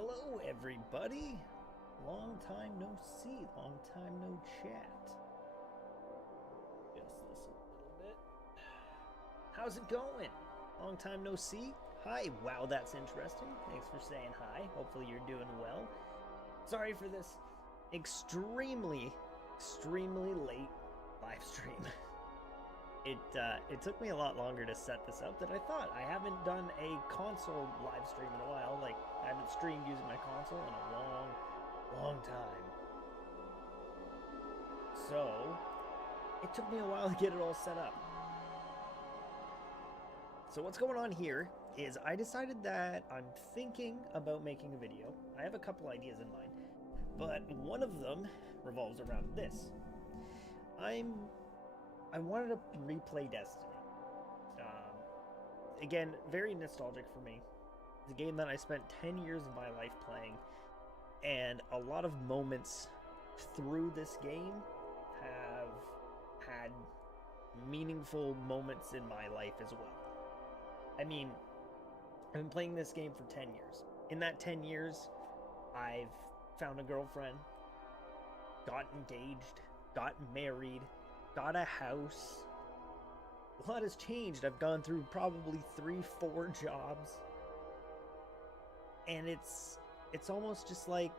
Hello, everybody. Long time no see, long time no chat. Adjust this a little bit. How's it going? Long time no see. Hi. Wow, that's interesting. Thanks for saying hi. Hopefully you're doing well. Sorry for this extremely late live stream. It took me a lot longer to set this up than I thought. I haven't done a console live stream in a while. Like, I haven't streamed using my console in a long time. So, it took me a while to get it all set up. So what's going on here is I decided that I'm thinking about making a video. I have a couple ideas in mind, but one of them revolves around this. I wanted to replay Destiny. Again, very nostalgic for me. It's a game that I spent 10 years of my life playing, and a lot of moments through this game have had meaningful moments in my life as well. I mean, I've been playing this game for 10 years. In that 10 years, I've found a girlfriend, got engaged, got married, got a house. A lot has changed. I've gone through probably 3-4 jobs. And it's almost just like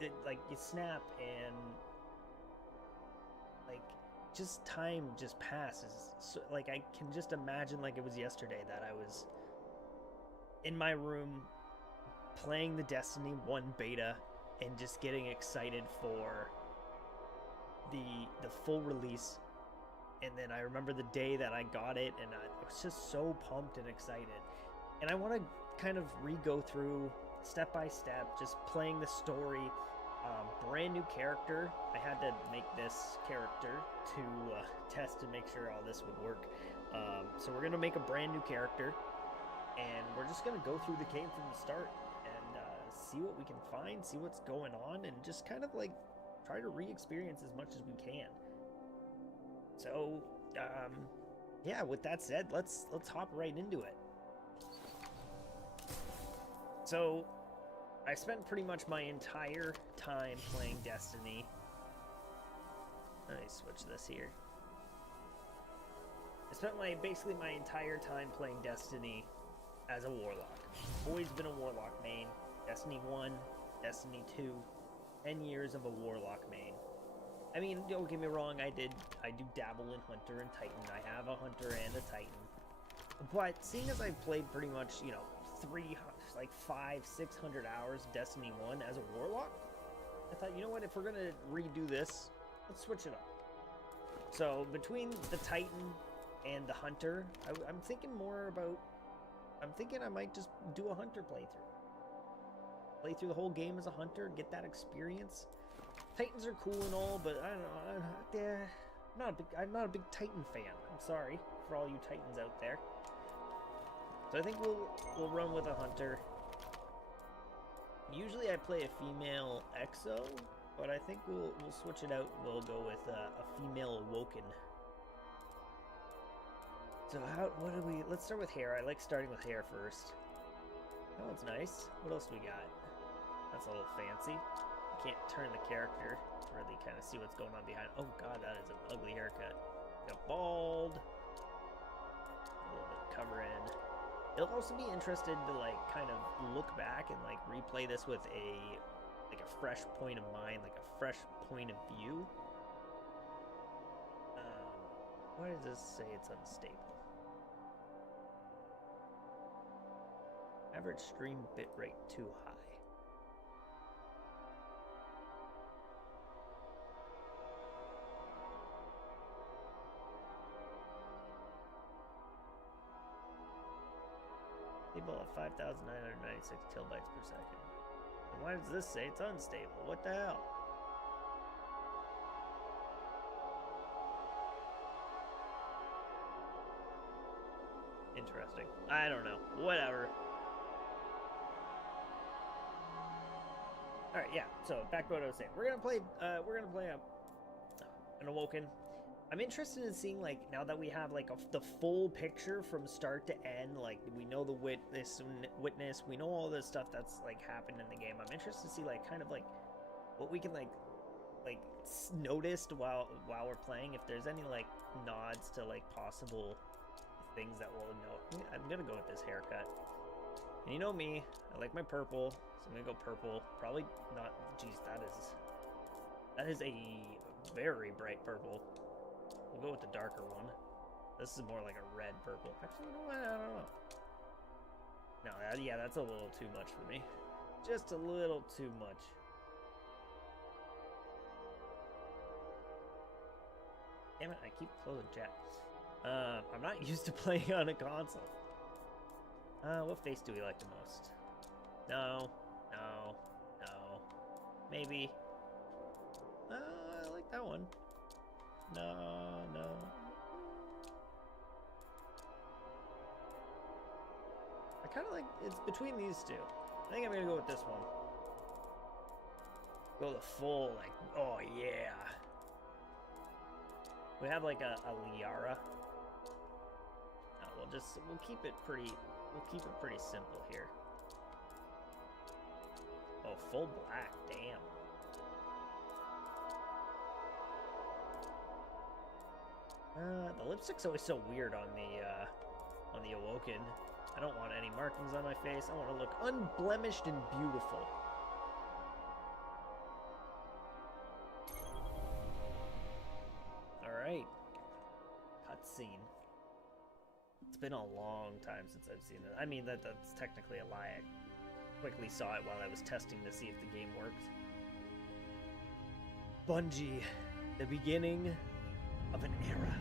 you snap and like just time just passes. So, like, I can just imagine like it was yesterday that I was in my room playing the Destiny 1 beta and just getting excited for the full release. And then I remember the day that I got it, and I was just so pumped and excited. And I want to kind of re-go through step by step, just playing the story. Brand new character. I had to make this character to test and make sure all this would work. So we're going to make a brand new character, and we're just going to go through the game from the start and see what we can find, see what's going on, and just kind of like try to re-experience as much as we can. So, yeah, with that said, let's hop right into it. So, I spent pretty much my entire time playing Destiny. Let me switch this here. I spent basically my entire time playing Destiny as a Warlock. Always been a Warlock main. Destiny 1, Destiny 2, 10 years of a Warlock main. I mean, don't get me wrong, I do dabble in Hunter and Titan. I have a Hunter and a Titan. But seeing as I've played pretty much, 500-600 hours of Destiny 1 as a Warlock, I thought, you know what, if we're gonna redo this, let's switch it up. So between the Titan and the Hunter, I'm thinking I might just do a Hunter playthrough. Play through the whole game as a Hunter, get that experience. Titans are cool and all, but I don't know. I'm not a big Titan fan. I'm sorry for all you Titans out there. So I think we'll run with a Hunter. Usually I play a female Exo, but I think we'll switch it out. We'll go with a female Awoken. So let's start with hair. I like starting with hair first. That one's nice. What else do we got? That's a little fancy. You can't turn the character to really kind of see what's going on behind. Oh god, that is an ugly haircut. Got bald. A little bit of cover in. It'll also be interested to like kind of look back and like replay this with a fresh point of mind, like a fresh point of view. Why does this say it's unstable? Average stream bitrate too high. Stable at 5,996 kilobytes per second. And why does this say it's unstable? What the hell? Interesting. I don't know. Whatever. All right, yeah. So back to what I was saying. We're gonna play an Awoken. I'm interested in seeing, like, now that we have, like, the full picture from start to end, like, we know the witness, we know all this stuff that's, like, happened in the game. I'm interested to see, like, kind of, like, what we can, like noticed while we're playing, if there's any, like, nods to, like, possible things that we'll know. I'm gonna go with this haircut. And you know me, I like my purple, so I'm gonna go purple. Probably not, geez, that is a very bright purple. We'll go with the darker one. This is more like a red purple. Actually, you know what? I don't know. No, yeah, that's a little too much for me. Just a little too much. Damn it, I keep closing chat. I'm not used to playing on a console. What face do we like the most? No. Maybe. I like that one. No. I kind of like, it's between these two. I think I'm gonna go with this one. Go the full, like, oh yeah. We have like a Liara. No, we'll keep it pretty simple here. Oh, full black, damn. The lipstick's always so weird on the Awoken. I don't want any markings on my face. I want to look unblemished and beautiful. Alright. Cutscene. It's been a long time since I've seen it. I mean, that's technically a lie. I quickly saw it while I was testing to see if the game worked. Bungie. The beginning of an era.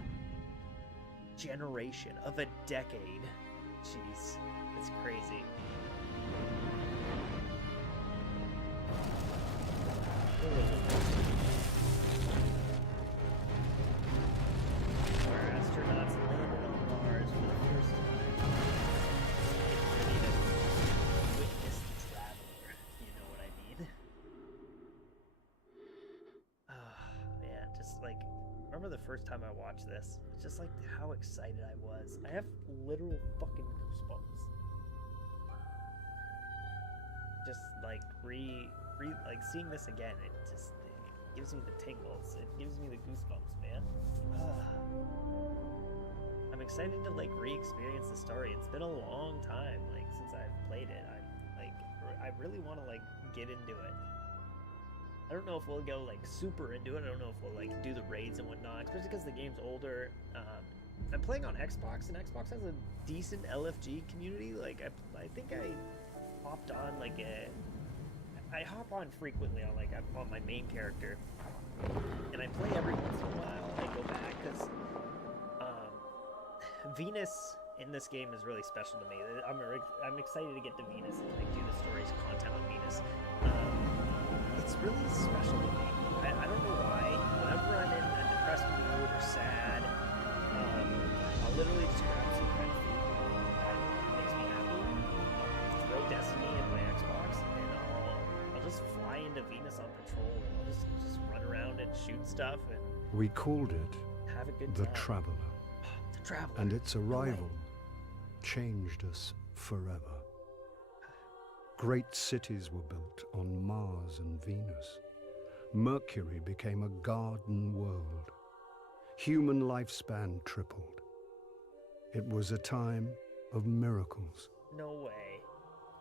Generation of a decade. Jeez, it's crazy. Our astronauts landed on Mars for the first time. Get ready to witness the traveler. You know what I mean? Man, just like, remember the first time I watched this? Just like how excited I was. I have literal fucking goosebumps. Just like like seeing this again, it gives me the tingles. It gives me the goosebumps, man. I'm excited to like re-experience the story. It's been a long time like since I've played it. I really want to like get into it. I don't know if we'll go like super into it. I don't know if we'll like do the raids and whatnot, especially because the game's older. I'm playing on Xbox, and Xbox has a decent LFG community. Like I think I hopped on like I hop on frequently on like I'm on my main character, and I play every once in a while. I go back because Venus in this game is really special to me. I'm excited to get to Venus and like do the story's content on Venus. It's really special to me. I don't know why. Whenever I'm in a depressed mood or sad, I'll literally just grab some kind of food that makes me happy, throw Destiny in my Xbox, and I'll just fly into Venus on patrol, and I'll just run around and shoot stuff and we called it have a good the time. Traveler. The Traveler. And its arrival changed us forever. Great cities were built on Mars and Venus. Mercury became a garden world. Human lifespan tripled. It was a time of miracles. No way.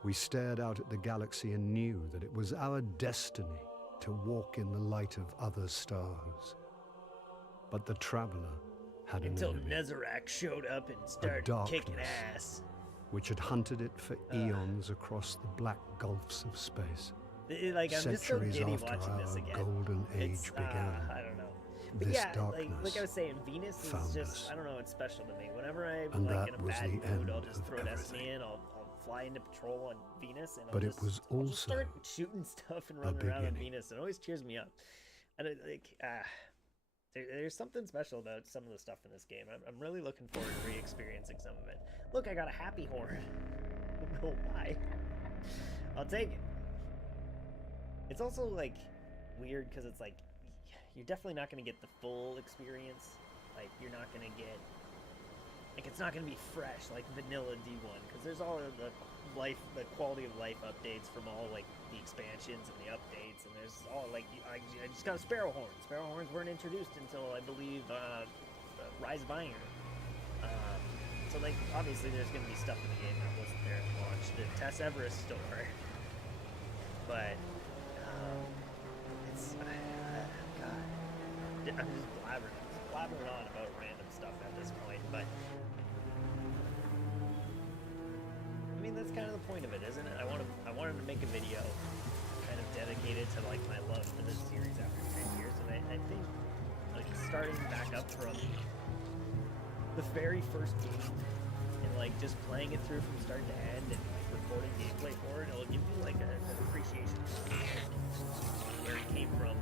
We stared out at the galaxy and knew that it was our destiny to walk in the light of other stars. But the Traveler had an Until enemy, Nezarec showed up and started kicking ass. which had hunted it for eons across the black gulfs of space. Like, I'm just so Centuries giddy after watching this our again. golden age It's, began. I don't know. But This yeah, darkness like I was saying, Venus is found just, us. I don't know, it's special to me. Whenever I'm And like that in a was bad the mood, I'll end just of throw Destiny everything. in, I'll fly into patrol on Venus, and But I'll it was I'll just start also shooting stuff and running around on beginning. Venus. It always cheers me up. And there's something special about some of the stuff in this game. I'm really looking forward to re-experiencing some of it. Look, I got a happy horn. I don't know why. I'll take it. It's also like weird because it's like you're definitely not going to get the full experience like you're not gonna get like it's not gonna be fresh like vanilla D1 because there's all of the quality of life updates from all like the expansions and the updates, and there's all like I just got a sparrow horn. Sparrow horns weren't introduced until I believe Rise of Iron. So like obviously there's gonna be stuff in the game that wasn't there at launch. The Tess Everest store, but it's God, I'm just blabbering on about random stuff at this point, but I mean that's kind of the point of it, isn't it? I wanted to make a video kind of dedicated to like my love for this series after 10 years, and I think like starting back up from the very first game and like just playing it through from start to end and like recording gameplay for it, it'll give you like an appreciation for where it came from,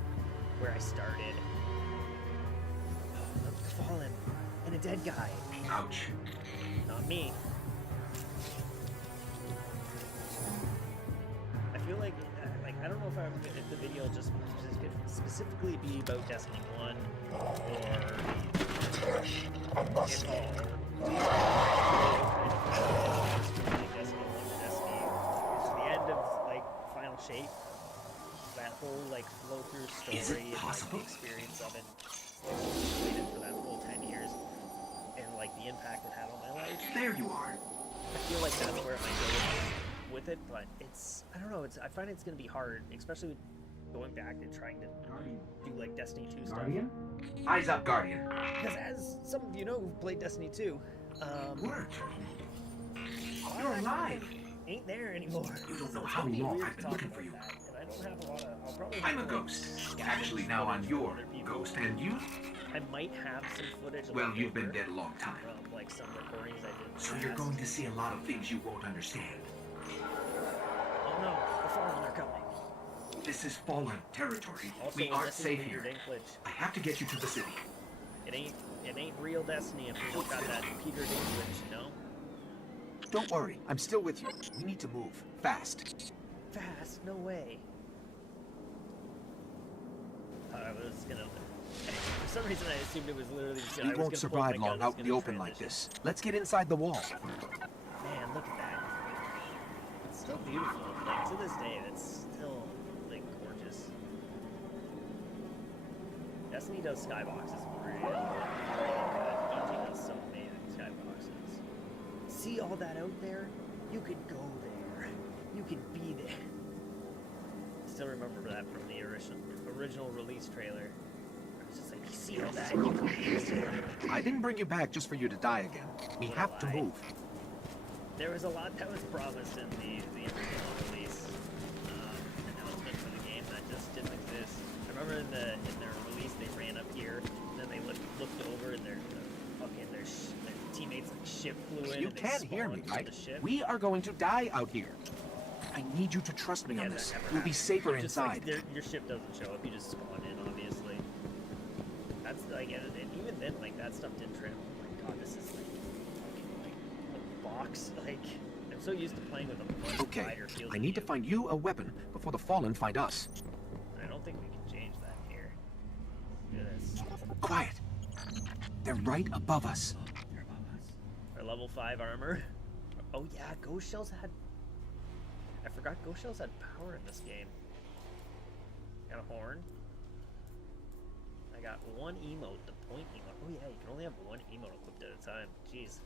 where I started. Oh, I'm fallen and a dead guy. Ouch. Not me. I feel like I don't know if the video just could specifically be about Destiny 1 or if all Destiny 1 to Destiny the end of like Final Shape, that whole like flow through story and like the experience of it waited for that full 10 years and like the impact it had on my life. There you are. I feel like that's where it might go with it, but I don't know, I find it's gonna be hard, especially with going back and trying to do like Destiny 2 stuff. Guardian? Eyes up, Guardian. Because as some of you know who've played Destiny 2, Work. You're alive. Ain't there anymore. You don't know how long I've been looking for you. And I don't have a lot of. I'll probably. I'm a ghost. Actually, now I'm your ghost, and you? I might have some footage. Well, you've been dead a long time. From like some recordings I did. So you're going to see a lot of things you won't understand. Oh no, the Fallen are coming. This is Fallen territory. Also, we aren't safe Peter here. Dinklage. I have to get you to the city. It ain't real Destiny if you got that Peter Dinklage, you know? Don't worry, I'm still with you. We need to move. Fast. Fast? No way. Thought I was gonna... For some reason I assumed it was literally just gonna... We won't survive long out in the open like this. Let's get inside the wall. Man, look at that. It's still beautiful. Like, to this day, it's still, like, gorgeous. Destiny does skyboxes really good. Bungie does some amazing skyboxes. See all that out there? You could go there. You could be there. Still remember that from the original release trailer. I was just like, you see all that? You could be there. I didn't bring you back just for you to die again. We have to move. There was a lot that was promised in the original release announcement for the game that just didn't exist. I remember in their release they ran up here and then they looked over and their teammates' like ship flew in. You and they can't hear me, spawned right? the ship. We are going to die out here. I need you to trust me on that this. never We'll be happened. safer Just, inside. like, your ship doesn't show up. You just spawn in, obviously. That's like, and even then, like that stuff didn't trip. Oh my god, this is like a box. Like I'm so used to playing with a bunch Okay, wider field I of need to view. find you a weapon before the Fallen find us. I don't think we can change that here. Look at this. Quiet. They're right above us. They're above us. Our level 5 armor. Oh yeah, ghost shells had... I forgot ghost shells had power in this game. Got a horn. I got one emote, the point emote. Oh yeah, you can only have one emote equipped at a time. Jeez.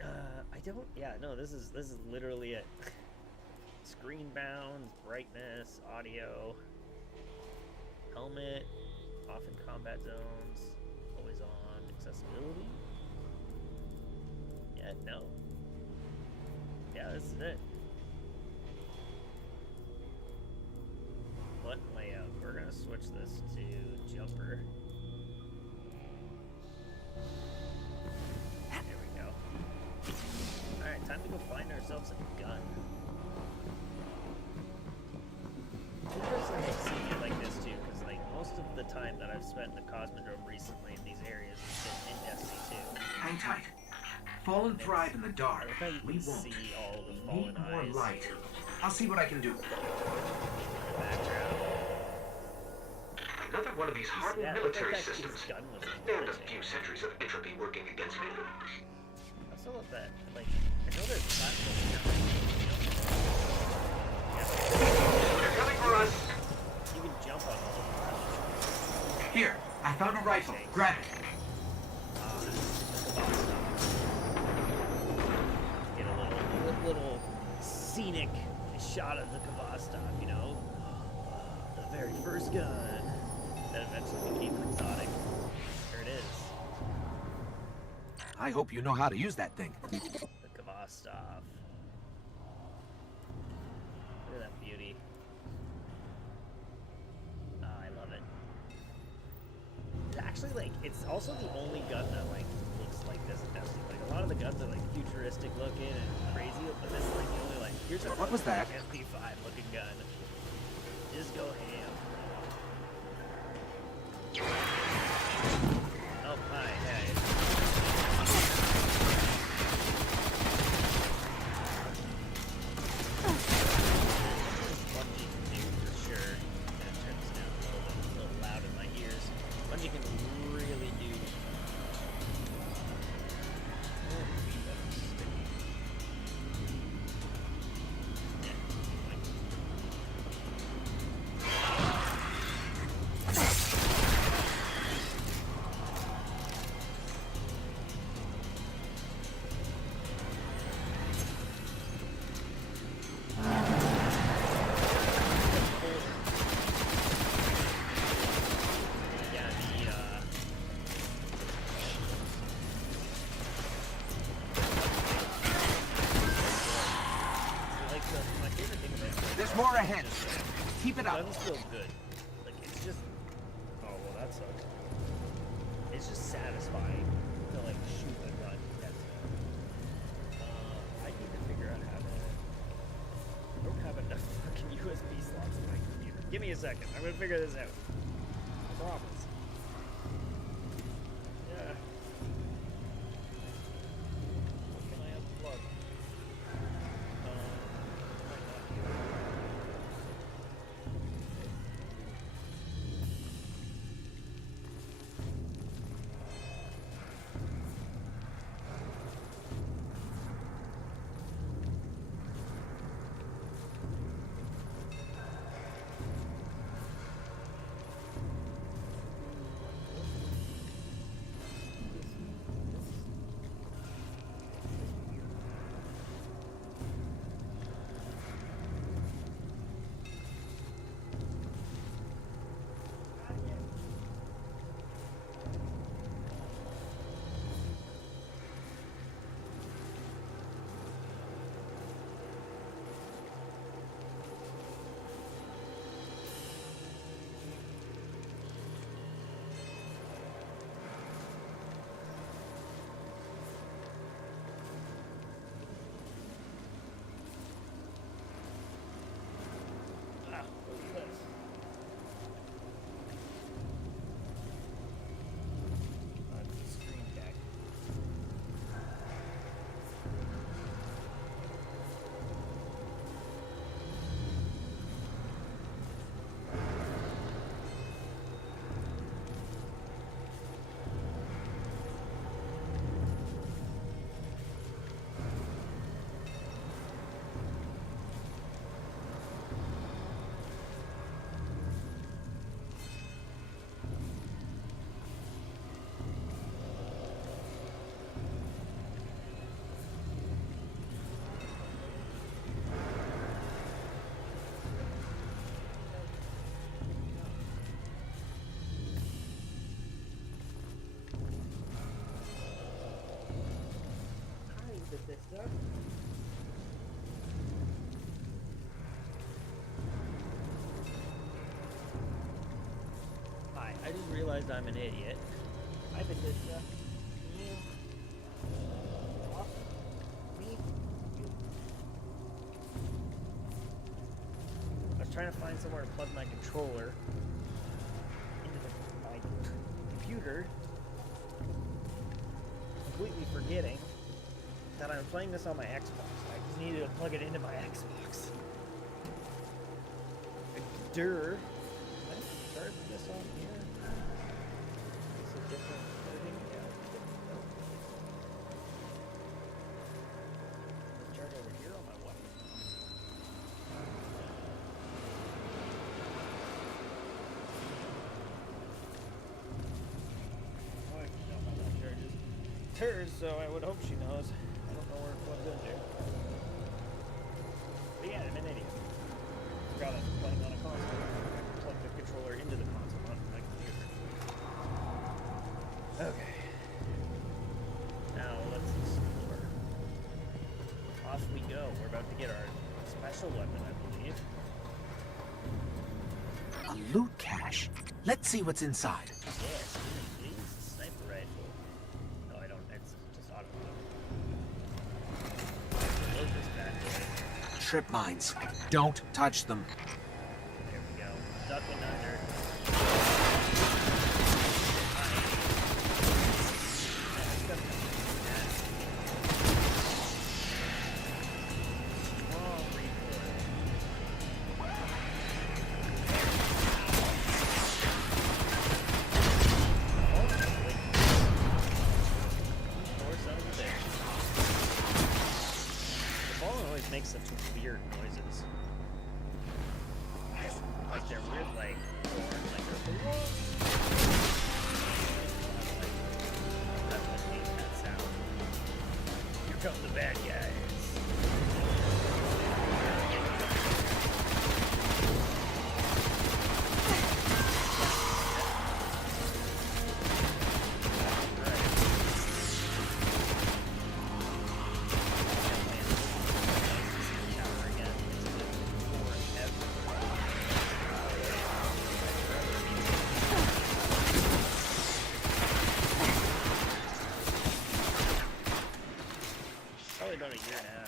I don't... Yeah, no, this is literally it. Screen bounds, brightness, audio, helmet, off in combat zones, always on, accessibility. Yeah, no. Yeah, this is it. Button layout. We're gonna switch this to jumper. There we go. Alright, time to go find ourselves a gun. It's interesting to see it like this too, because like most of the time that I've spent in the Cosmodrome recently in these areas has been in Destiny 2. Hang tight. Fallen thrive in the dark. I like how you We can won't. see all the We fallen need more eyes. light. I'll see what I can do. Background. Another one of these hardened Yeah, military that systems. his gun was And a amazing. few centuries of entropy working against me. I also love that, like, I know there's platforms now. They're coming for us! You can jump on all of them. Here, I found a rifle. Grab it. Get a little scenic shot of the Kavastov, you know? The very first gun that eventually became exotic. There it is. I hope you know how to use that thing. The Kavastov. Look at that beauty. Oh, I love it. It's actually, like, it's also the only gun that, like, looks like this in Destiny. Like, a lot of the guns are, like, futuristic looking and crazy, but this is, like, the only, like, here's a What was that? MP5 looking gun. Just go ham. Oh, hi, hey. Bungie can do for sure. I'm gonna turn this down a little loud in my ears. Bungie can really do. Oh, feedback is sticky. Yeah, like. Yeah, my favorite thing about it, There's more ahead. Keep it up. guns feel good. Like, it's just. Oh, well, that sucks. It's just satisfying to, like, shoot a gun. That's I need to figure out how to. I don't have enough fucking USB slots in my computer. Give me a second. I'm gonna figure this out. I promise. Yeah. What can I unplug? Might not be able to. Ah, what's this? It's a screen deck. Hi, Bethesda. Hi, I just realized I'm an idiot. Hi, Bethesda. Can you talk? Me? You? I was trying to find somewhere to plug my controller into my computer, completely forgetting that I'm playing this on my Xbox. I just needed to plug it into my Xbox. Durr. Sorry start this on here? It's a different loading. Yeah, it's a different loading. Start over here on my weapon. Oh, I don't know how that charges. Hers, so I would hope she knows. I don't know where it plugs into. But yeah, I'm an idiot. Forgot I was playing on a console. I plugged the controller into the console, not my computer. Okay. Now let's explore. Off we go. We're about to get our special weapon, I believe. A loot cache. Let's see what's inside. Yes, please. Sniper rifle. No, I don't. It's just automatic. Load this bad boy. Trip mines. Don't touch them. There we go. Ducking under. Strong recoil. More sons of bitch. The ball always makes such weird noises. Like they're weird, like horn, like they're I hate that sound. Here come the bad guys. Probably about a year and a half.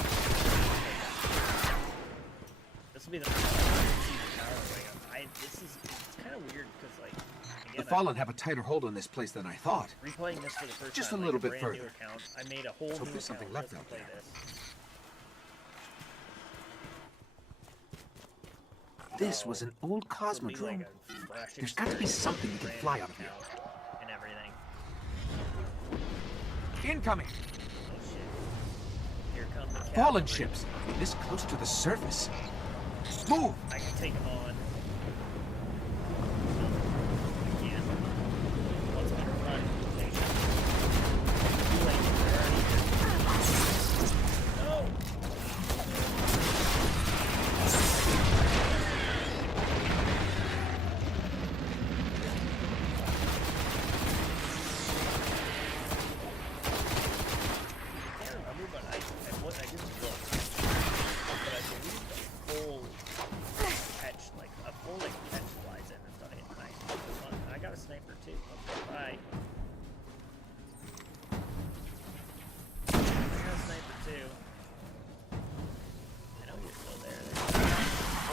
This will be the first time I see the tower going up. It's kind of weird because, like, again, The Fallen have a tighter hold on this place than I thought. replaying this for the first Just time, a little like, bit brand new further. account. I made a whole Let's new hope there's account something left just to out play there. this. This was an old This will be cosmodrome. like a fresh There's got to be something you can brand fly new out of here. account and everything. Incoming! Oh shit! Here come the Fallen cavalry. ships. This close to the surface. Move! I can take them on. I can. Wants me to run. Take it. Too late. They're already here. No! I can't remember, but I just looked. But I believe the full catch, like a full catch flies in and I got a sniper too. Okay, bye. I got a sniper too. I know you're still there.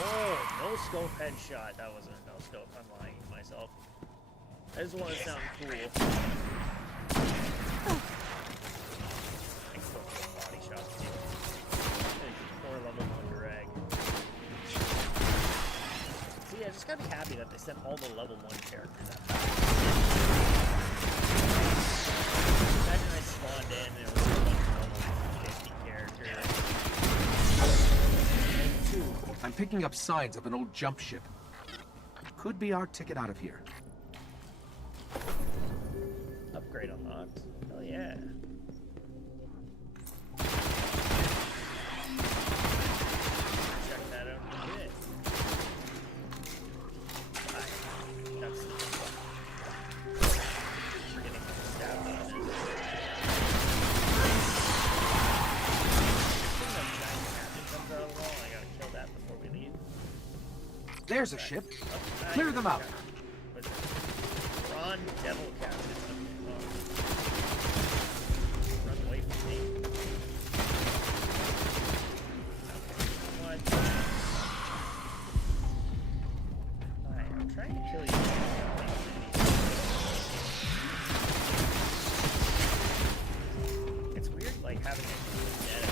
Oh, no scope headshot. That wasn't a no scope. I'm lying to myself. I just want to sound cool. I still get body shots too. Or level 1 drag. See, I just gotta be happy that they sent all the level 1 characters out. Imagine I spawned in and it was a bunch of level 50 characters. And 2. I'm picking up signs of an old jump ship. Could be our ticket out of here. Upgrade unlocked. Hell yeah. Check that out in a bit. That's the one. We're getting stabbed on this. I think that giant captain comes out of the wall. I gotta kill that before we leave. There's a ship. Oh, Clear them out. Ron Devil Captain. Run away from me. What? Hi, I'm trying to kill you. It's weird, like, having a cool edit.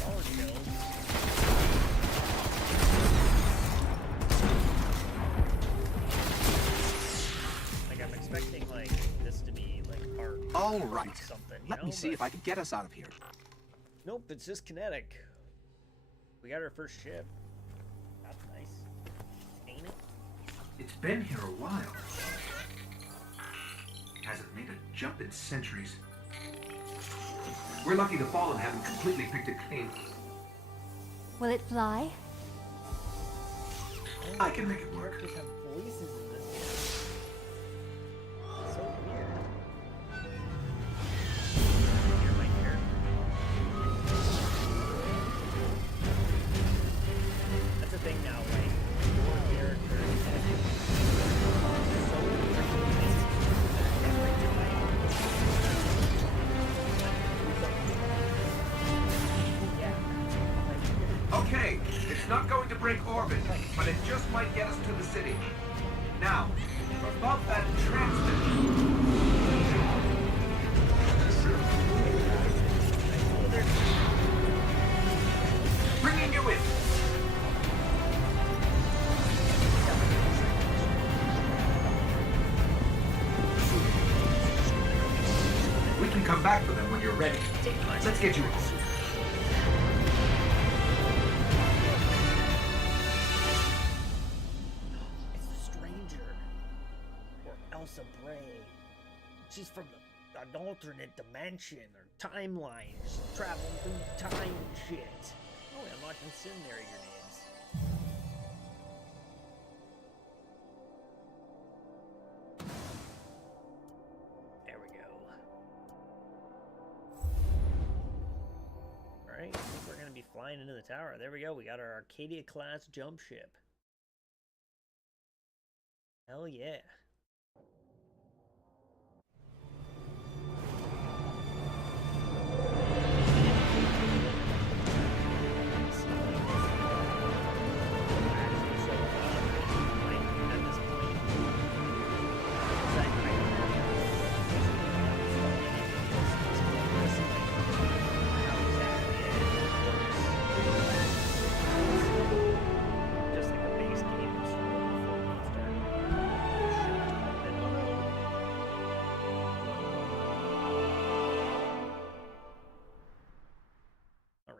Solid kills. All right. Something, you Let know, me see but- if I can get us out of here. Nope, it's just kinetic. We got our first ship. That's nice. Ain't it? It's been here a while. Hasn't made a jump in centuries. We're lucky the Fallen haven't completely picked it clean. Will it fly? I can make it work. Characters have voices in this game. So weird. Hear my character. That's a thing now, like your character is so freaking every time. Yeah. Okay, it's not going to break orbit, but it just might get us to the city. Now, above that transmitter. Bringing you in. We can come back for them when you're ready. Let's get you home. It's the stranger. Or Elsa Bray. She's from an alternate dimension or timeline. She's traveling through time and shit. Oh, I'm not incendiary grenades. There we go. Alright, I think we're gonna be flying into the tower. There we go. We got our Arcadia class jump ship. Hell yeah. Just like a base game before you start.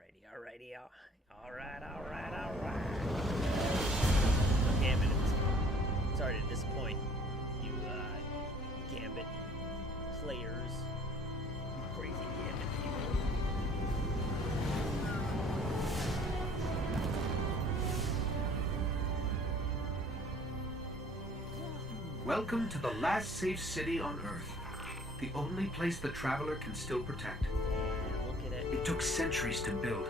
Alrighty, alright. Gambit, sorry to disappoint you, Gambit players. You crazy Gambit people. Welcome to the last safe city on Earth. The only place the Traveler can still protect. Yeah, look at it. It took centuries to build.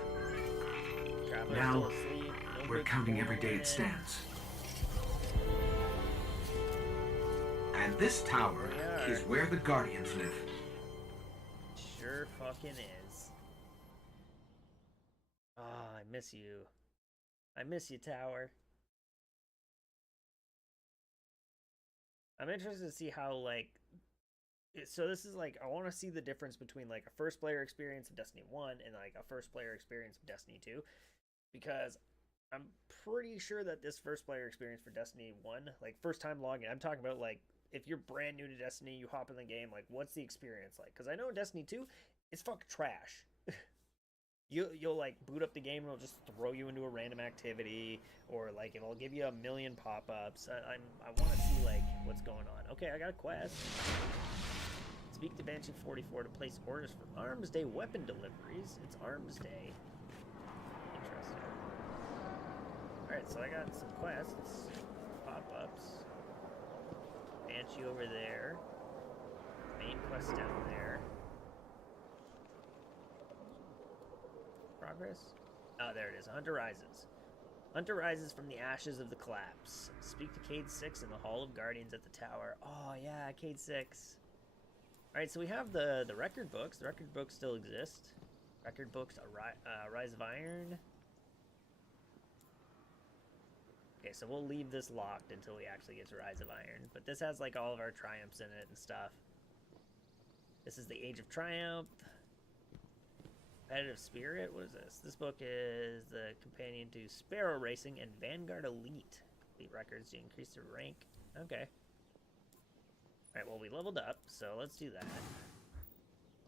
Traveler's Now, still asleep. No we're big counting every deal. day it stands. And this tower We are. is where the Guardians live. Sure fucking is. Ah, I miss you. I miss you, Tower. I'm interested to see how, like, so this is like, I want to see the difference between like a first player experience of Destiny 1 and like a first player experience of Destiny 2, because I'm pretty sure that this first player experience for Destiny 1, like first time logging, I'm talking about like if you're brand new to Destiny, you hop in the game, like what's the experience like? Because I know Destiny 2, it's fucking trash. You'll like boot up the game and it'll just throw you into a random activity, or like it'll give you a million pop-ups. I want to see like what's going on. Okay, I got a quest. Speak to Banshee 44 to place orders for Arms Day weapon deliveries. It's Arms Day. Interesting. Alright, so I got some quests. Pop-ups. Banshee over there. Main quest down there. Progress? Oh, there it is. Hunter Rises. Hunter rises from the ashes of the collapse. Speak to Cade 6 in the Hall of Guardians at the tower. Oh, yeah, Cade 6. Alright, so we have the record books. The record books still exist. Record books, Rise of Iron. Okay, so we'll leave this locked until we actually get to Rise of Iron. But this has, like, all of our triumphs in it and stuff. This is the Age of Triumph. Competitive Spirit? What is this? This book is the companion to Sparrow Racing and Vanguard Elite. Complete records to increase your rank. Okay. Alright, well, we leveled up, so let's do that.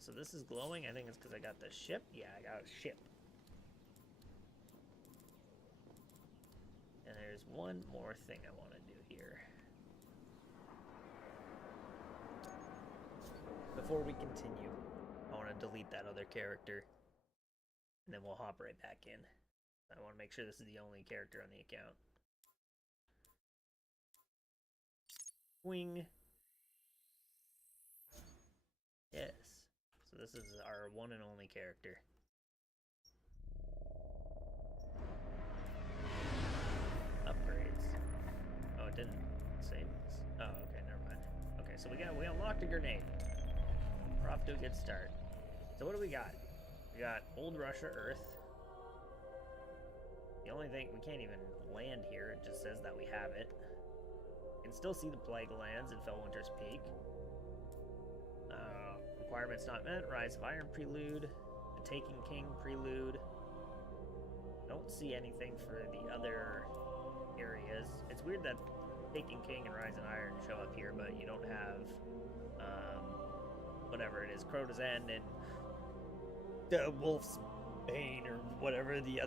So this is glowing. I think it's because I got the ship. Yeah, I got a ship. And there's one more thing I want to do here. Before we continue, I want to delete that other character. And then we'll hop right back in. I want to make sure this is the only character on the account. Wing. Yes. So this is our one and only character. Upgrades. Oh, it didn't save this. Oh, okay, never mind. Okay, so we unlocked a grenade. We're off to a good start. So what do we got? We got Old Russia Earth. The only thing, we can't even land here, it just says that we have it. You can still see the Plague Lands in Fellwinter's Peak. Requirements not met, Rise of Iron Prelude, the Taken King Prelude. I don't see anything for the other areas. It's weird that Taken King and Rise of Iron show up here, but you don't have, whatever it is, Crota's End and the Wolf's Bane, or whatever the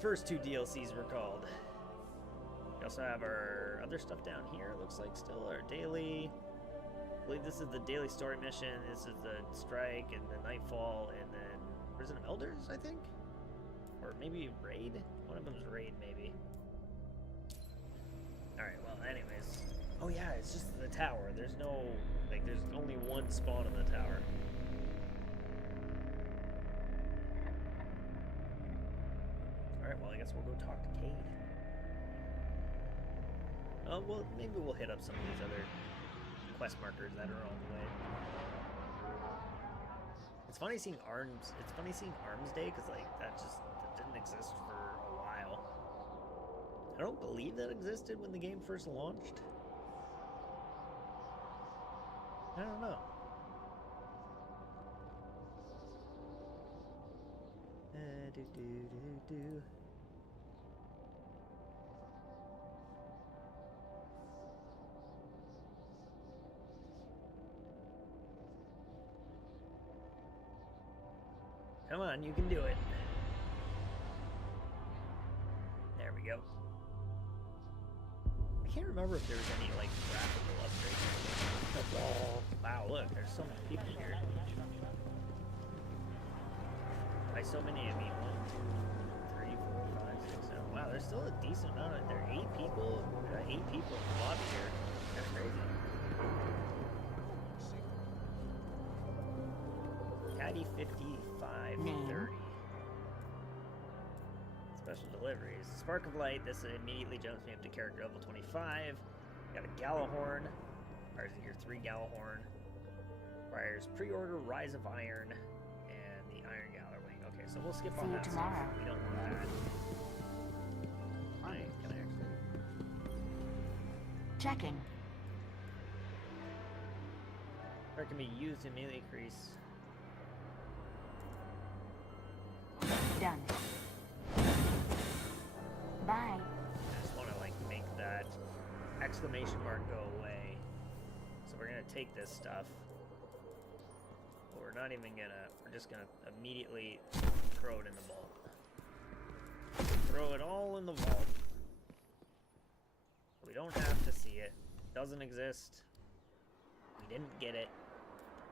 first two DLCs were called. We also have our other stuff down here, it looks like still, our daily. I believe this is the daily story mission, this is the strike, and the nightfall, and then Prison of Elders, I think? Or maybe Raid? One of them's Raid, maybe. Alright, well, anyways. Oh yeah, it's just the tower. There's no, like, there's only one spawn in the tower. Alright, well, I guess we'll go talk to Cade. Oh, well, maybe we'll hit up some of these other quest markers that are on the way. It's funny seeing Arms. It's funny seeing Arms Day because like that didn't exist for a while. I don't believe that existed when the game first launched. I don't know. Do. Come on, you can do it. There we go. I can't remember if there was any, like, graphical upgrades. Wow, look, there's so many people here. By so many, I mean 1, 2, 3, 4, 5, 6, 7. Wow, there's still a decent amount of. There are 8 people. We got 8 people in the lobby here. That's crazy. Caddy 5530. Special deliveries. Spark of Light. This immediately jumps me up to character level 25. Got a Galahorn. Requires your 3 Galahorn. Requires pre-order Rise of Iron and the Iron Galar Wing. Okay, so we'll skip on that stuff. We don't want that. Can I actually? Checking. Or it can be used to immediately increase. Done. Bye. I just want to like make that exclamation mark go away. So we're gonna take this stuff. But we're not even gonna. We're just gonna immediately throw it in the vault. Throw it all in the vault. We don't have to see it. It doesn't exist. We didn't get it.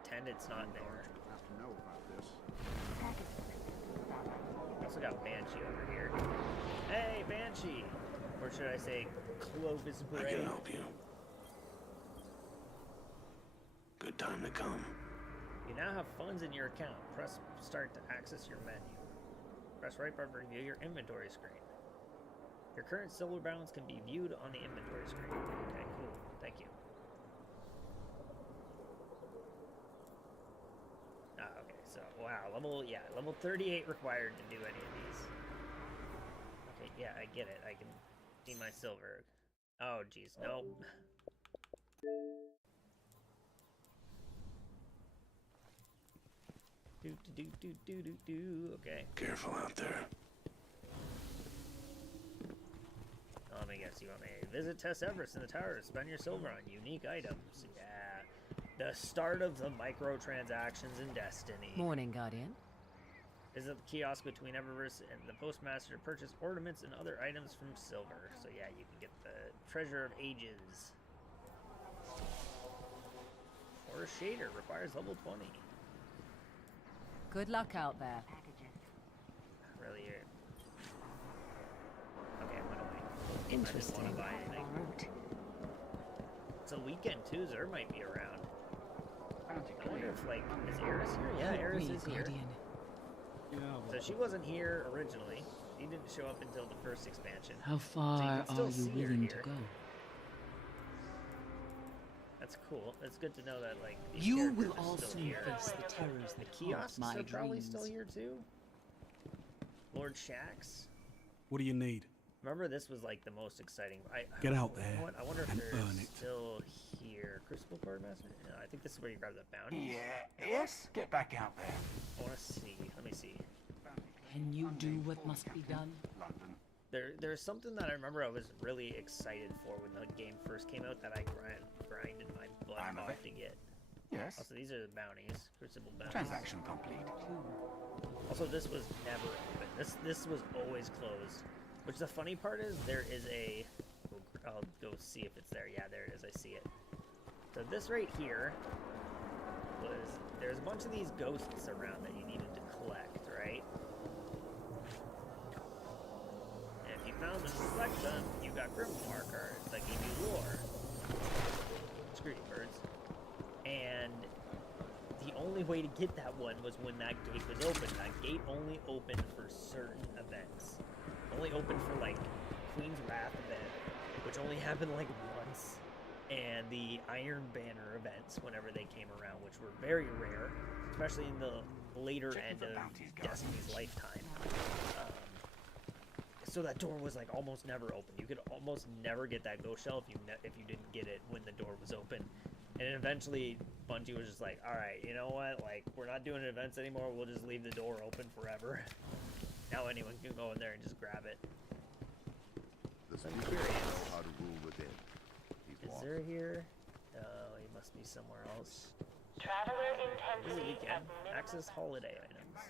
Pretend it's not there. Have to know about this. We also got Banshee over here. Hey, Banshee! Or should I say Clovis Bray? I can help you. Good time to come. You now have funds in your account. Press start to access your menu. Press right button to review your inventory screen. Your current silver balance can be viewed on the inventory screen. Okay, cool. Thank you. Okay, so, wow, level 38 required to do any of these. Okay, yeah, I get it. I can see my silver. Oh, jeez, nope. Okay. Careful out there. Let me guess, you want me to visit Tess Everest in the tower to spend your silver on unique items. Yeah. The start of the microtransactions in Destiny. Morning, Guardian. Visit the kiosk between Eververse and the Postmaster to purchase ornaments and other items from Silver. So yeah, you can get the Treasure of Ages. Or a shader, requires level 20. Good luck out there. Packages. Really? Okay, I went away. Interesting. I didn't want to buy anything. En route. It's a weekend too, Zer might be around. Bounty I wonder clear. if, like, is Eris here? Yeah, Eris is here. Guardian. So she wasn't here originally. She didn't show up until the first expansion. How far can still are you see her willing to here. go? That's cool. It's good to know that, like, these You characters will are all still soon here. face the terrors The that haunt kiosks my are probably dreams. still here too. Lord Shax. What do you need? Remember, this was like the most exciting. Get out you know there what? I wonder if and they're earn it. still here. Crucible Quartermaster? No, I think this is where you grab the bounty. Yeah, yes, get back out there. I want to see. Let me see. Can you do what must be done? London. There's something that I remember I was really excited for when the game first came out that I grinded my butt I'm off away. to get. Yes. Also, these are the bounties. Crucible bounties. Transaction complete. Also, this was never open. This was always closed. Which the funny part is, there is a... I'll go see if it's there. Yeah, there it is. I see it. So this right here was... There's a bunch of these ghosts around that you needed to collect, right? And if you found them and collect them, you got Grimoire cards that gave you lore. Screw you, birds. And the only way to get that one was when that gate was open. That gate only opened for certain events. Only opened for, like, Queen's Wrath event, which only happened, like, once, and the Iron Banner events whenever they came around, which were very rare, especially in the later Checking end for of bounties, guys. Destiny's lifetime. So that door was, like, almost never open. You could almost never get that ghost shell if you didn't get it when the door was open. And then eventually, Bungie was just like, alright, you know what, like, we're not doing events anymore, we'll just leave the door open forever. Now anyone can go in there and just grab it. The I'm speaker curious. doesn't know how to rule within. He's Is lost. there here? No, he must be somewhere else. Traveler This is a intensity weekend. at minimum. Access holiday items.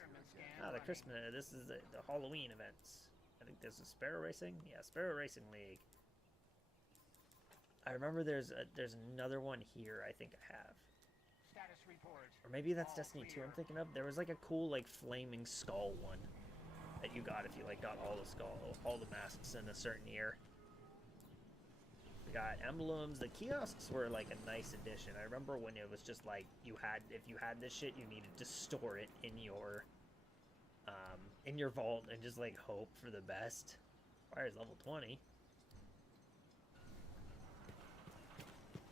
Ah, the Christmas. This is the Halloween events. I think this is Sparrow Racing. Yeah, Sparrow Racing League. I remember there's another one here. I think I have. Status report. Or maybe that's Destiny 2 I'm thinking of. There was like a cool like flaming skull one that you got if you like got all the masks in a certain year. We got emblems. The kiosks were like a nice addition. I remember when it was just like if you had this shit, you needed to store it in your vault and just like hope for the best. Requires level 20.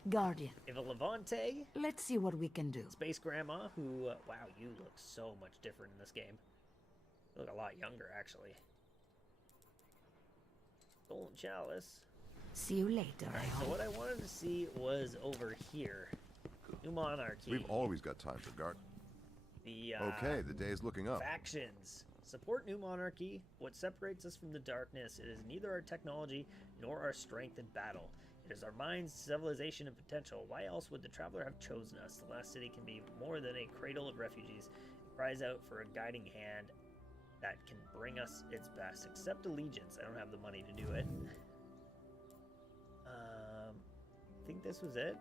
Guardian, Eva Levante, let's see what we can do. Space Grandma, who wow, you look so much different in this game. You look a lot younger, actually. Golden Chalice. See you later, I Alright, so hope. what I wanted to see was over here. New Monarchy. We've always got time for guard. The Okay, the day is looking up. factions. Support New Monarchy. What separates us from the darkness, it is neither our technology nor our strength in battle. It is our minds, civilization, and potential. Why else would the Traveler have chosen us? The last city can be more than a cradle of refugees. It cries out for a guiding hand that can bring us its best. Accept allegiance. I don't have the money to do it. I think this was it.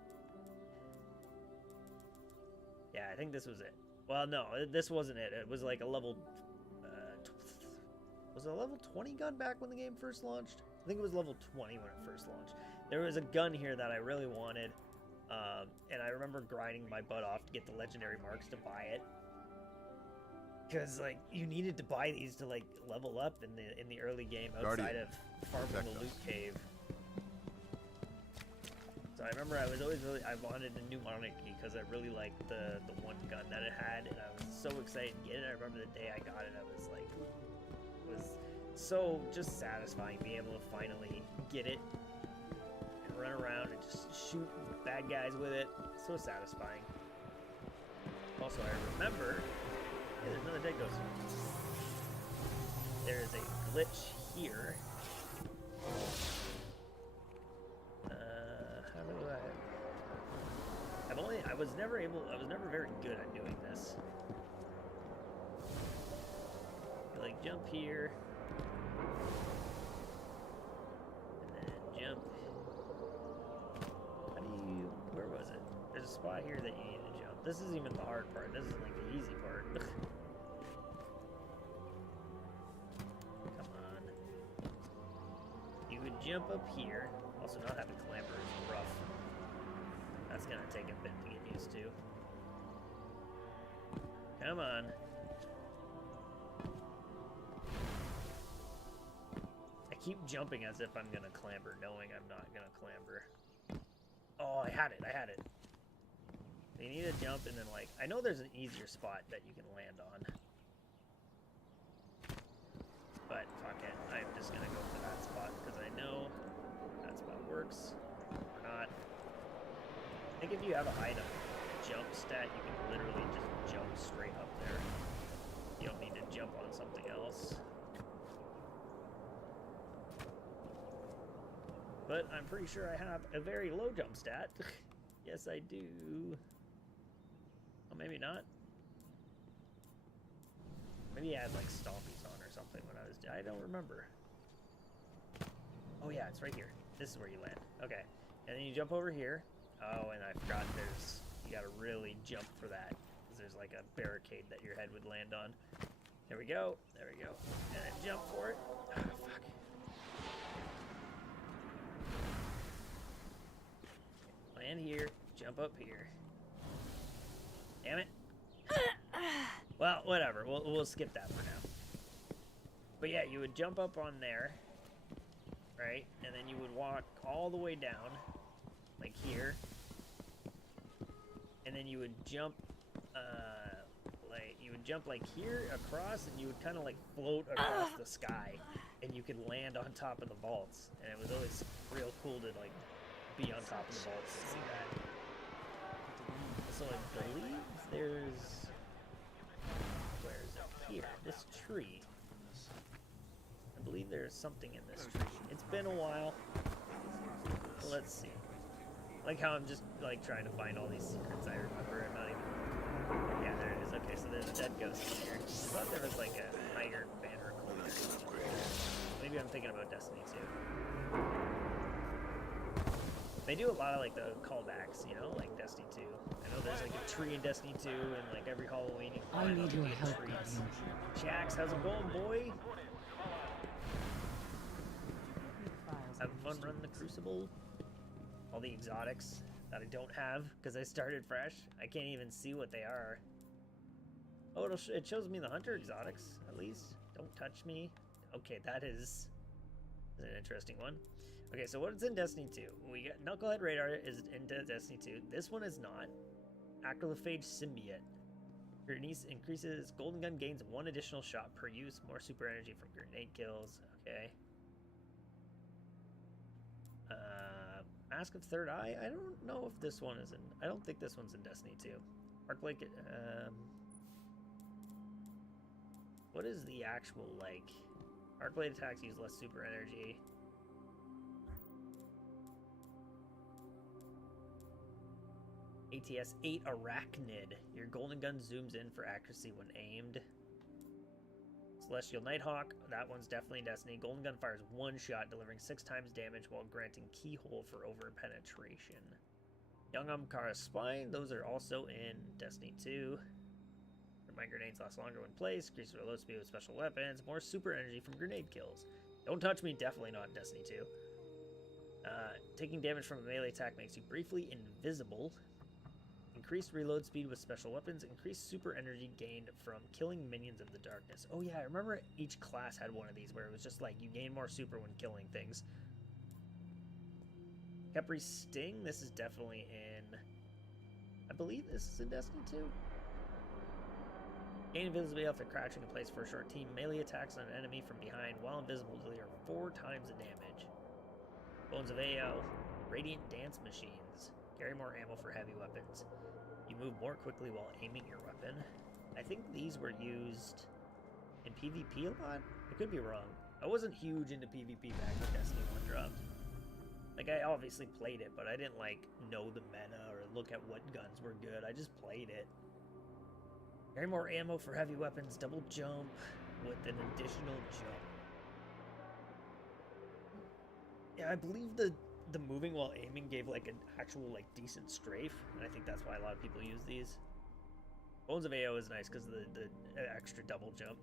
Yeah, I think this was it. Well, no, this wasn't it. It was like a level... was it a level 20 gun back when the game first launched? I think it was level 20 when it first launched. There was a gun here that I really wanted, and I remember grinding my butt off to get the legendary marks to buy it. Because, like, you needed to buy these to, like, level up in the early game outside Guardian, of farming protect the loot us. cave. So I remember I was always I wanted a New Monarchy because I really liked the one gun that it had, and I was so excited to get it. I remember the day I got it, I was like, it was so just satisfying being able to finally get it and run around and just shoot bad guys with it. So satisfying. Also, I remember, yeah, there's another dead ghost. There is a glitch here. How do I I was never very good at doing this. You, like, jump here. And then jump. How do you, where was it? There's a spot here that you need to jump. This isn't even the hard part. This is like the easy part. Come on. You would jump up here. Also, not having clamber is rough. That's gonna take a bit to get used to. Come on. I keep jumping as if I'm gonna clamber, knowing I'm not gonna clamber. Oh, I had it. You need to jump and then, like, I know there's an easier spot that you can land on. But fuck it. I'm just gonna go for that spot because I know that spot works. Or not. I think if you have a high enough jump stat, you can literally just jump straight up there. You don't need to jump on something else. But I'm pretty sure I have a very low jump stat. Yes, I do. Oh, maybe not. Maybe I had like stompies on or something when I was. I don't remember. Oh yeah, it's right here. This is where you land. Okay, and then you jump over here. Oh, and I forgot you gotta really jump for that. Because there's like a barricade that your head would land on. There we go. There we go. And then jump for it. Oh, fuck. Land here. Jump up here. Damn it. Well, whatever. We'll skip that for now. But yeah, you would jump up on there. Right? And then you would walk all the way down. Like here. And then you would jump, like here across, and you would kind of like float across the sky, and you could land on top of the vaults. And it was always real cool to like be on top of the vaults and see that. So I believe there's, where is it? Here, this tree. I believe there's something in this tree. It's been a while. Let's see. Like how I'm just like trying to find all these secrets I remember. I'm not even. Yeah, there it is. Okay, so there's a dead ghost here. I thought there was like a higher banner code or something. Maybe I'm thinking about Destiny 2. They do a lot of like the callbacks, you know, like Destiny 2. I know there's like a tree in Destiny 2, and like every Halloween you I need your help, trees. Guardian. Jax, how's it going, boy? Having fun running the Crucible? All the exotics that I don't have because I started fresh. I can't even see what they are. Oh, it shows me the hunter exotics, at least. Don't touch me. Okay, that is an interesting one. Okay, so what's in Destiny 2? We got Knucklehead Radar is into Destiny 2. This one is not. Acrylophage Symbiote. Increases Golden Gun gains 1 additional shot per use. More super energy from grenade kills. Okay. Mask of Third Eye? I don't know if this one is in... I don't think this one's in Destiny 2. Arcblade... what is the actual, like... Arcblade attacks use less super energy. ATS 8 Arachnid. Your golden gun zooms in for accuracy when aimed. Celestial Nighthawk, that one's definitely in Destiny. Golden Gun fires 1 shot, delivering 6 times damage while granting Keyhole for over penetration. Young Amkara Spine, those are also in Destiny 2. Remind grenades last longer when placed, increases reload speed with special weapons, more super energy from grenade kills. Don't touch me, definitely not in Destiny 2. Taking damage from a melee attack makes you briefly invisible. Increased reload speed with special weapons. Increased super energy gained from killing minions of the darkness. Oh yeah, I remember each class had one of these where it was just like you gain more super when killing things. Capri Sting, this is definitely in... I believe this is in Destiny 2. Gain invisibility after crouching in place for a short team. Melee attacks on an enemy from behind while invisible deal 4 times the damage. Bones of AO. Radiant Dance Machines. Carry more ammo for heavy weapons. You move more quickly while aiming your weapon. I think these were used in PvP a lot? I could be wrong. I wasn't huge into PvP back when Destiny 1 dropped. Like, I obviously played it, but I didn't, like, know the meta or look at what guns were good. I just played it. Carry more ammo for heavy weapons, double jump with an additional jump. Yeah, I believe the moving while aiming gave, like, an actual, like, decent strafe, and I think that's why a lot of people use these. Bones of AO is nice because of the extra double jump.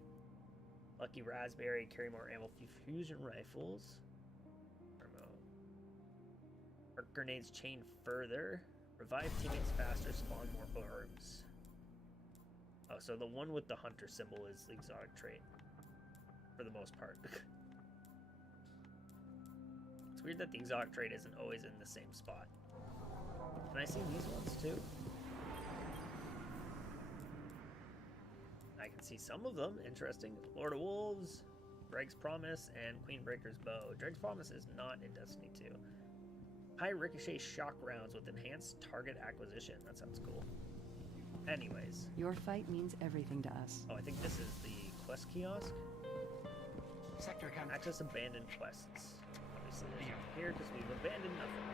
Lucky Raspberry, carry more ammo, fusion rifles. Arc grenades chain further. Revive teammates faster, spawn more orbs. Oh, so the one with the hunter symbol is the exotic trait. For the most part. It's weird that the exotic trait isn't always in the same spot. Can I see these ones too? I can see some of them. Interesting. Lord of Wolves, Greg's Promise, and Queen Breaker's Bow. Greg's Promise is not in Destiny 2. High ricochet shock rounds with enhanced target acquisition. That sounds cool. Anyways. Your fight means everything to us. Oh, I think this is the quest kiosk. Sector count. Access abandoned quests. Obviously there's nothing here because we've abandoned nothing.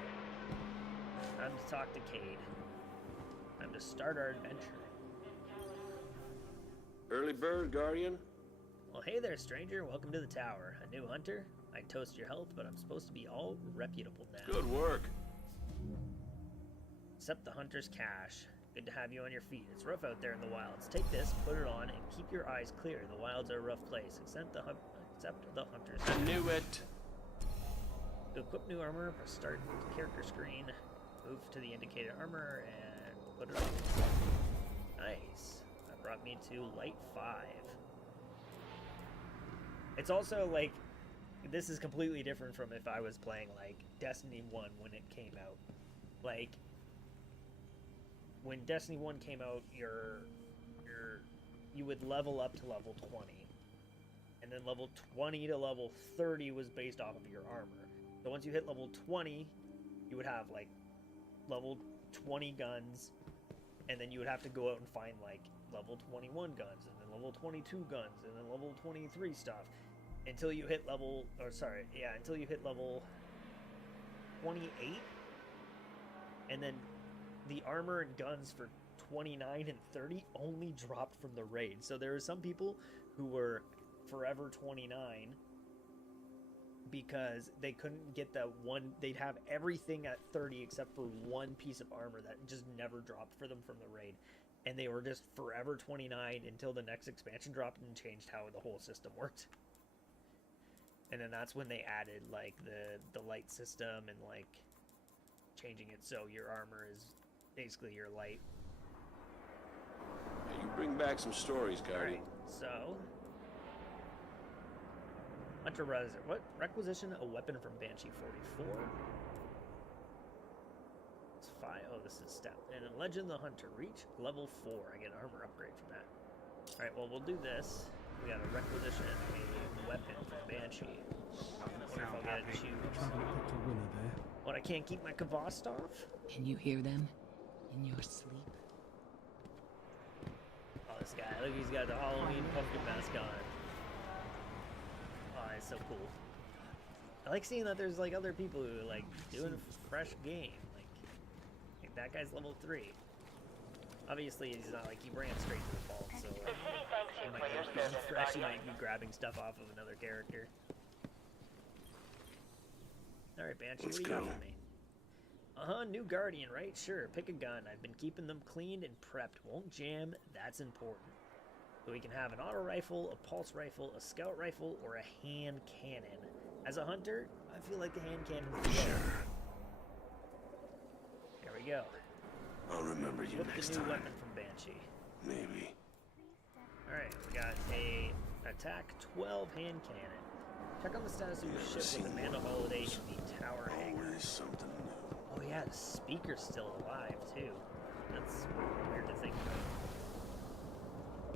Time to talk to Cade. Time to start our adventure. Early bird, Guardian. Well, hey there, stranger. Welcome to the tower. A new hunter? I toast your health, but I'm supposed to be all reputable now. Good work. Accept the hunter's cash. Good to have you on your feet. It's rough out there in the wilds. Take this, put it on, and keep your eyes clear. The wilds are a rough place. Accept the hunter's cash. I knew it. To equip new armor, press start character screen. Move to the indicated armor and put it on. Nice. That brought me to light 5. It's also like, this is completely different from if I was playing like Destiny 1 when it came out. Like, when Destiny 1 came out, you would level up to level 20. And then level 20 to level 30 was based off of your armor. So once you hit level 20, you would have like level 20 guns, and then you would have to go out and find like level 21 guns, and then level 22 guns, and then level 23 stuff. Until you hit level, until you hit level 28, and then the armor and guns for 29 and 30 only dropped from the raid. So there were some people who were forever 29 because they couldn't get that one. They'd have everything at 30 except for one piece of armor that just never dropped for them from the raid. And they were just forever 29 until the next expansion dropped and changed how the whole system worked. And then that's when they added like the light system and like changing it so your armor is basically your light. Yeah, you bring back some stories, Guardian. Right, so Hunter requisition a weapon from Banshee 44. It's 5. Oh, this is step. And in Legend of the Hunter, reach level 4. I get an armor upgrade from that. Alright, well, we'll do this. We got a requisition a weapon from Banshee. I wonder if I'll get a choose. What, I can't keep my Kavast off? Can you hear them? In your sleep? Oh, this guy. Look, he's got the Halloween pumpkin mask on. Oh, it's so cool. I like seeing that there's like other people who are like doing a fresh game. Like that guy's level 3. Obviously, he's not like he ran straight to the vault, so he might be fresh. He might be grabbing stuff off of another character. All right, Banshee, what do you got for me? New Guardian, right? Sure, pick a gun. I've been keeping them cleaned and prepped. Won't jam, that's important. So we can have an auto rifle, a pulse rifle, a scout rifle, or a hand cannon. As a hunter, I feel like the hand cannon is better. Sure. There we go. I'll remember you next the new time. weapon from Banshee. Maybe. Alright, we got a attack 12 hand cannon. Check on the status of your ship with Amanda Holiday in the tower hangar. Always something new. Oh yeah, the speaker's still alive too. That's weird to think about.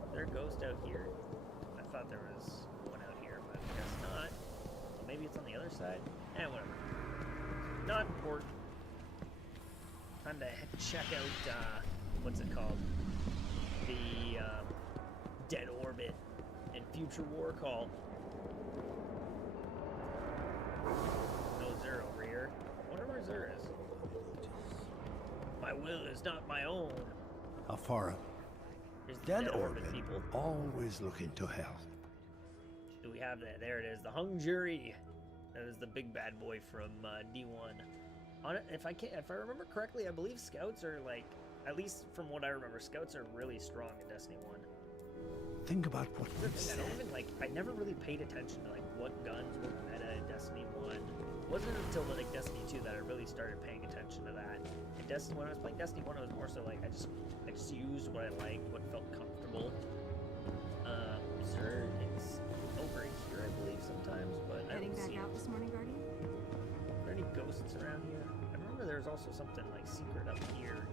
Is there a ghost out here? I thought there was one out here, but I guess not. Maybe it's on the other side? Whatever. Not important. Time to check out, what's it called? The, Dead Orbit and Future War Call. No Zero over here. I wonder wonder where Zur is. My will is not my own. How far up? Here's the Dead dead orbit, orbit, people. always looking to hell. Do we have that? There it is. The hung jury. That is the big bad boy from D1. If I remember correctly, I believe scouts are like, at least from what I remember, scouts are really strong in Destiny 1. Think about what The we've thing, said. I never really paid attention to like what guns were meta in Destiny 1. It wasn't until like Destiny 2 that I really started paying attention to that. In Destiny, when I was playing Destiny 1, it was more so like I just used what I liked, what felt comfortable. Zur is over here, I believe, sometimes, but I Heading don't back see. out this morning, Guardian? Are there any ghosts around here? I remember there was also something like secret up here.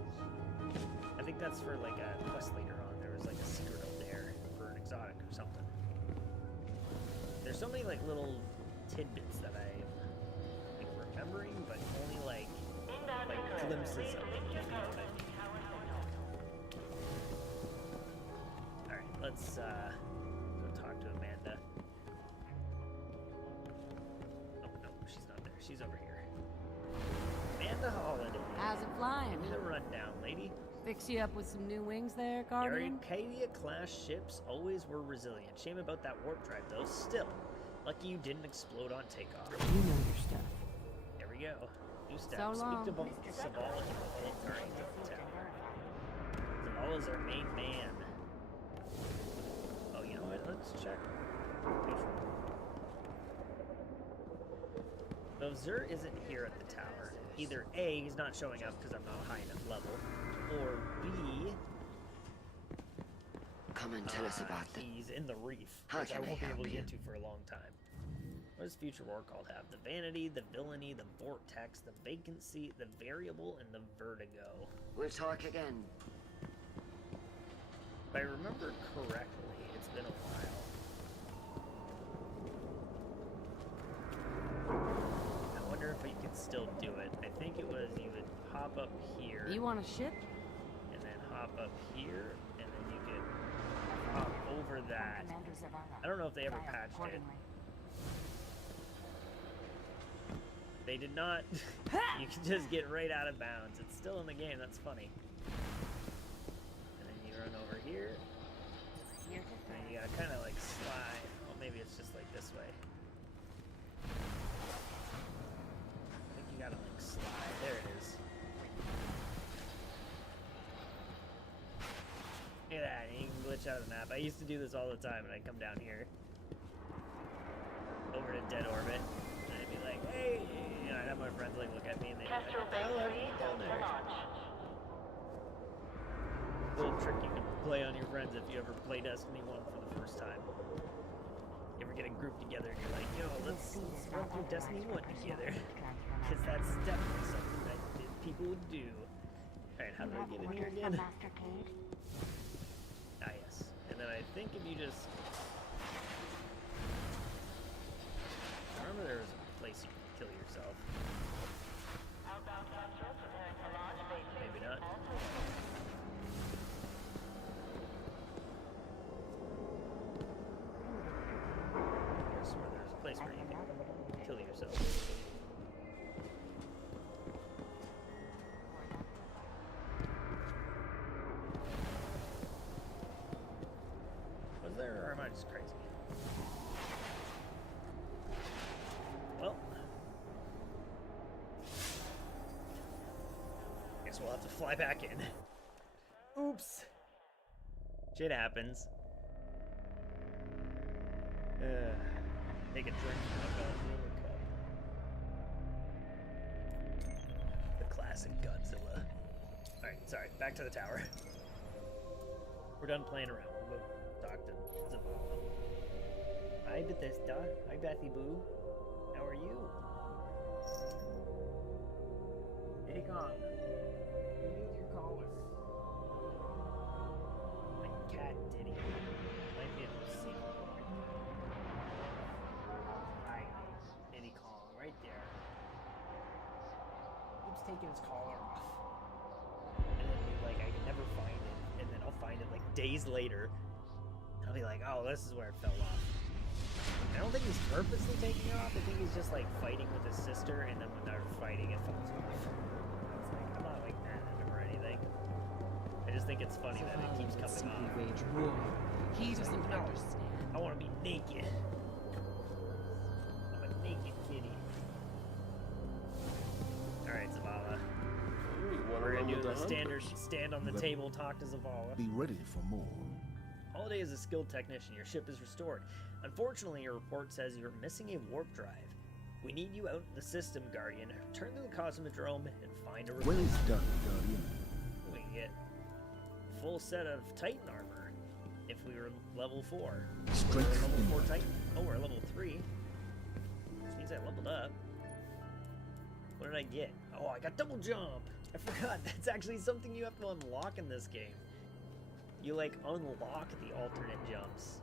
I think that's for like a quest later on. There was like a secret up there for an exotic or something. There's so many like little tidbits that I'm like remembering, but only like glimpses of it, if you know what I mean. Alright, let's go talk to Amanda. Oh no, she's not there. She's over here. Amanda Holiday. How's it flying? Give me the rundown, lady. Fix you up with some new wings there, The Guardian? Arcadia-class ships always were resilient. Shame about that warp drive, though. Still, lucky you didn't explode on takeoff. You know your stuff. There we go. New step. So long. Speak to Zavala in the head guardians of the tower. Zavala's our main man. Oh, you know what? Let's check. So Zur isn't here at the tower. Either A, he's not showing up because I'm not a high enough level, or B, Come and tell us about them. he's in the reef, How which I can I won't be able to help get to for a long time. What does Future War Called have? The vanity, the villainy, the vortex, the vacancy, the variable, and the vertigo. We'll talk again. If I remember correctly, it's been a while. I wonder if we could still do it. I think it was you would hop up here. You want a ship? And then hop up here, and then you could hop over that. I don't know if they ever patched it. They did not. You can just get right out of bounds. It's still in the game. That's funny. And then you run over here. And you gotta kind of like slide. Well, maybe it's just like this way. I think you gotta like slide. There it is. Look at that. You can glitch out of the map. I used to do this all the time, and I'd come down here over to dead orbit, and I'd be like, hey, you know, I'd have my friends like look at me, and they'd be like, what the hell are you down there? Little trick you can play on your friends if you ever play Destiny 1 for the first time. You ever get a group together and you're like, yo, let's run through Destiny 1 together. Because that's definitely something that people would do. Alright, how do I get in here again? Ah, yes. And then I think if you just... I remember there was a place you could kill yourself. Maybe not. I swear there's a place where you can kill yourself. Was there, or am I just crazy? Well, guess we'll have to fly back in. Oops. Shit happens. Take a drink from my Godzilla cup. The classic Godzilla. Alright, sorry, back to the tower. We're done playing around. We'll go talk to Zavala. Hi, Bethesda. Hi, Bethy Boo. How are you? Hey, Kong. Who needs your collar? My cat, Diddy. Might be able to see. Hi, Diddy Kong, right there. Keeps taking his collar off. And then like I can never find it, and then I'll find it like days later. I'll be like, oh, this is where it fell off. I don't think he's purposely taking her off. I think he's just like fighting with his sister, and then when they're fighting, it falls off. It's like, I'm not like mad at him or anything. I just think it's funny that it keeps coming off. Wage war. He doesn't understand. I want to be naked. I'm a naked kitty. Alright, Zavala. We're gonna do the standard stand on the table, talk to Zavala. Be ready for more. Holiday is a skilled technician. Your ship is restored. Unfortunately, your report says you're missing a warp drive. We need you out in the system, Guardian. Return to the Cosmodrome and find a Well done, Guardian. We can get a full set of Titan armor if we were level 4. Strength We're level 4 in Titan. Oh, we're level 3. Which means I leveled up. What did I get? Oh, I got double jump. I forgot. That's actually something you have to unlock in this game. You, like, unlock the alternate jumps.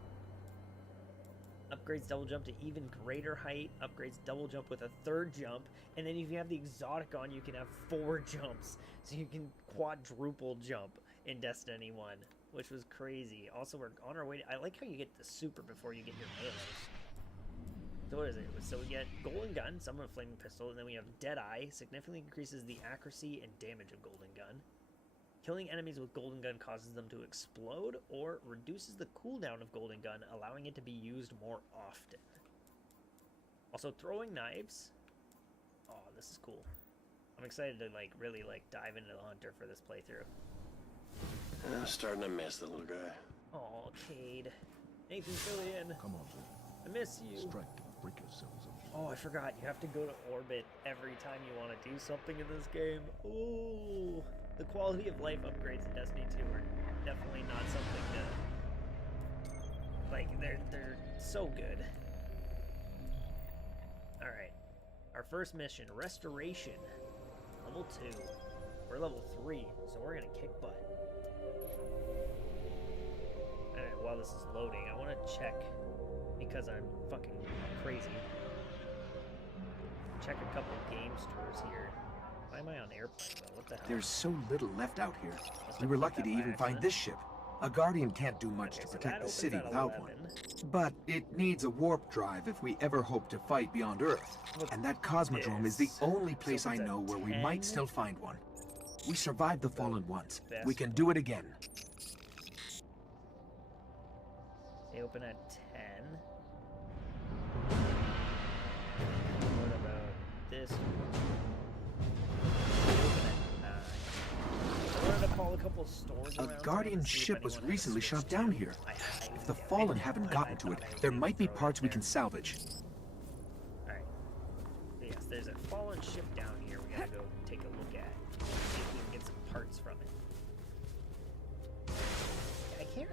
Upgrades double jump to even greater height. Upgrades double jump with a 3rd jump. And then if you have the exotic on, you can have 4 jumps. So you can quadruple jump in Destiny 1, which was crazy. Also, we're on our way to... I like how you get the super before you get your melee. So what is it? So we get Golden Gun, summon a flaming pistol, and then we have Deadeye, significantly increases the accuracy and damage of Golden Gun. Killing enemies with Golden Gun causes them to explode or reduces the cooldown of Golden Gun, allowing it to be used more often. Also, throwing knives. Oh, this is cool. I'm excited to like really like dive into the Hunter for this playthrough. I'm starting to miss the little guy. Oh, Cade. Nathan Fillion. Come on, then. I miss you. Strike and break yourselves up. Oh, I forgot. You have to go to orbit every time you want to do something in this game. Ooh. The quality of life upgrades in Destiny 2 are definitely not something to... Like, they're so good. Alright. Our first mission, Restoration. Level 2. We're level 3, so we're gonna kick butt. Alright, while this is loading, I want to check, because I'm fucking crazy, check a couple game stores here. Why am I on airplane mode? What the hell? There's so little left out here. We were lucky to even find this ship. A Guardian can't do much to protect the city without one. But it needs a warp drive if we ever hope to fight beyond Earth. And that Cosmodrome is the only place I know where we might still find one. We survived the Fallen once. We can do it again. They open at 10. What about this one? I wanted to call a couple stores A Guardian ship was recently shot down here. If the Fallen haven't gotten to it, there might be parts we can salvage. Alright. Yes, there's a Fallen ship down here we gotta go take a look at. See if we can get some parts from it.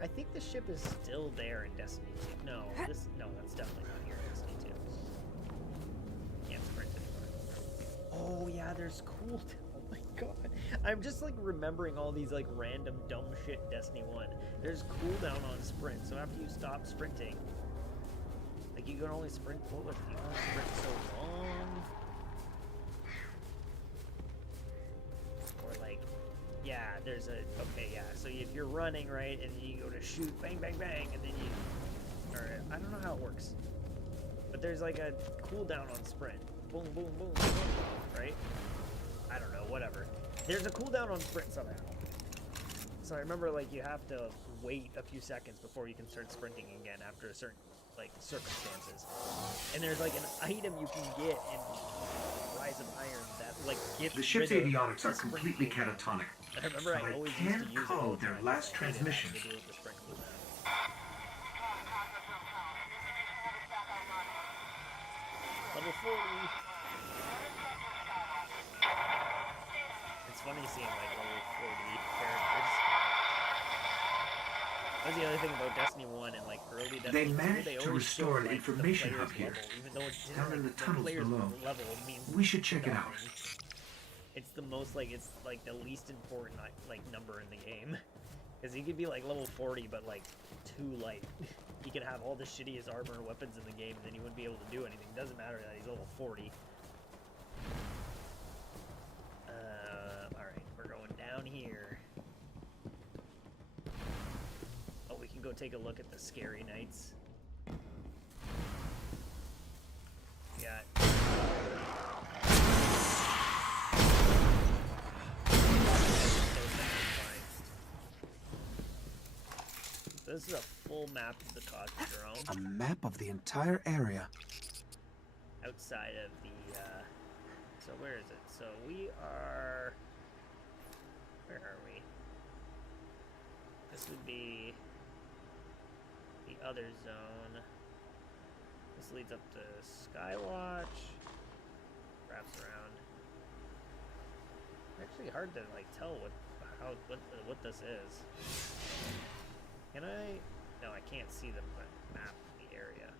I think the ship is still there in Destiny 2. No, that's definitely not here in Destiny 2. Can't sprint anymore. Oh yeah, there's cool. Oh my god. I'm just like remembering all these like random dumb shit in Destiny 1. There's cooldown on sprint, so after you stop sprinting, like you can only sprint, what was it? You can only sprint so long. Or like, yeah, there's a, okay, yeah, so if you're running, right, and you go to shoot, bang, bang, bang, and then you, or I don't know how it works, but there's like a cooldown on sprint. Boom, boom, boom, boom, right? I don't know, whatever. There's a cooldown on sprint somehow. So I remember, like, you have to wait a few seconds before you can start sprinting again after a certain, like, circumstances. And there's, like, an item you can get in Rise of Iron that, like, gets The ship's rid of avionics are the sprint completely cooldown. catatonic. I remember But I I always can used to use it all code the their time. last I hated having transmission. to deal with the sprint cooldown. Level 40. It's funny seeing like level 40 characters. That's the other thing about Destiny 1 and like early Destiny 2. They managed to always restore show, an like, information the hub player's here, level, even though it didn't, down in like, the tunnels player's below. level means We should check it out. nothing. It's the most like, it's like the least important like number in the game. Because you could be like level 40 but like too light. He could have all the shittiest armor and weapons in the game and then he wouldn't be able to do anything. Doesn't matter that he's level 40. Alright, we're going down here. Oh, we can go take a look at the Scary Knights. this is a full map of the Cosmodrome. A map of the entire area. Outside of the, so where is it? So we are, where are we? This would be the other zone. This leads up to Skywatch. Wraps around. Actually hard to like tell what this is. Can I? No, I can't see the map of the area.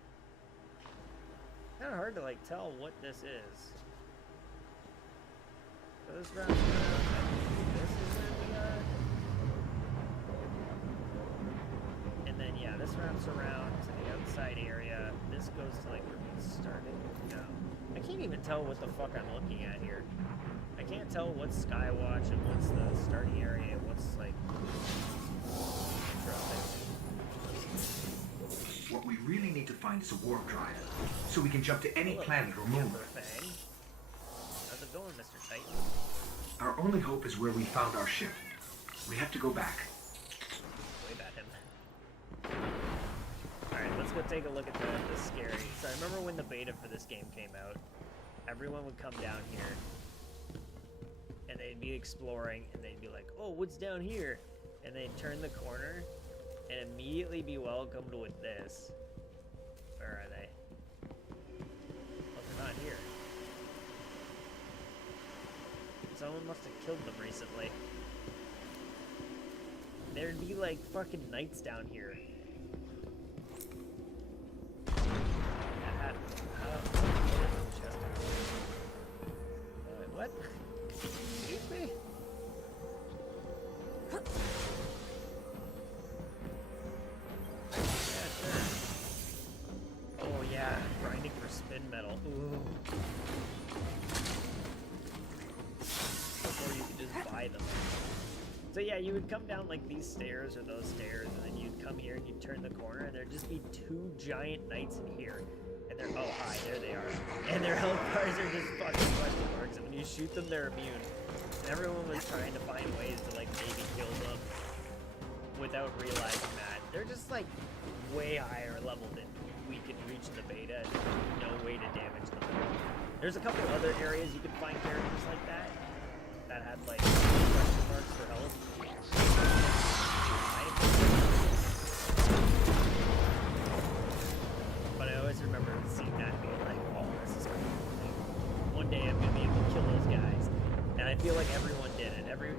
Kind of hard to like tell what this is. So this wraps around. I think this is where we are. And then yeah, this wraps around to the outside area. This goes to like where we started. No, I can't even tell what the fuck I'm looking at here. I can't tell what's Skywatch and what's the starting area and what's like. What we really need to find is a warp drive, so we can jump to any planet or moon. How's it going, Mr. Titan? Our only hope is where we found our ship. We have to go back. Wave at him. Alright, let's go take a look at the scary. So I remember when the beta for this game came out, everyone would come down here, and they'd be exploring, and they'd be like, oh, what's down here? And they'd turn the corner, and immediately be welcomed with this. Where are they? Oh, they're not here. Someone must have killed them recently. There'd be like fucking knights down here. What? Excuse me? Oh yeah, grinding for spin metal. Ooh. Or you could just buy them. So yeah, you would come down like these stairs or those stairs, and then you'd come here and you'd turn the corner, and there'd just be two giant knights in here. And they're, oh hi, there they are. And their health bars are just fucking question marks, and when you shoot them, they're immune. And everyone was trying to find ways to like maybe kill them without realizing that. They're just like way higher level than we could reach in the beta, and no way to damage them. There's a couple other areas you could find characters like that had like question marks for health. But I always remember seeing that and being like, oh, this is cool. Like, one day I'm gonna be able to kill those guys. And I feel like everyone did it. Every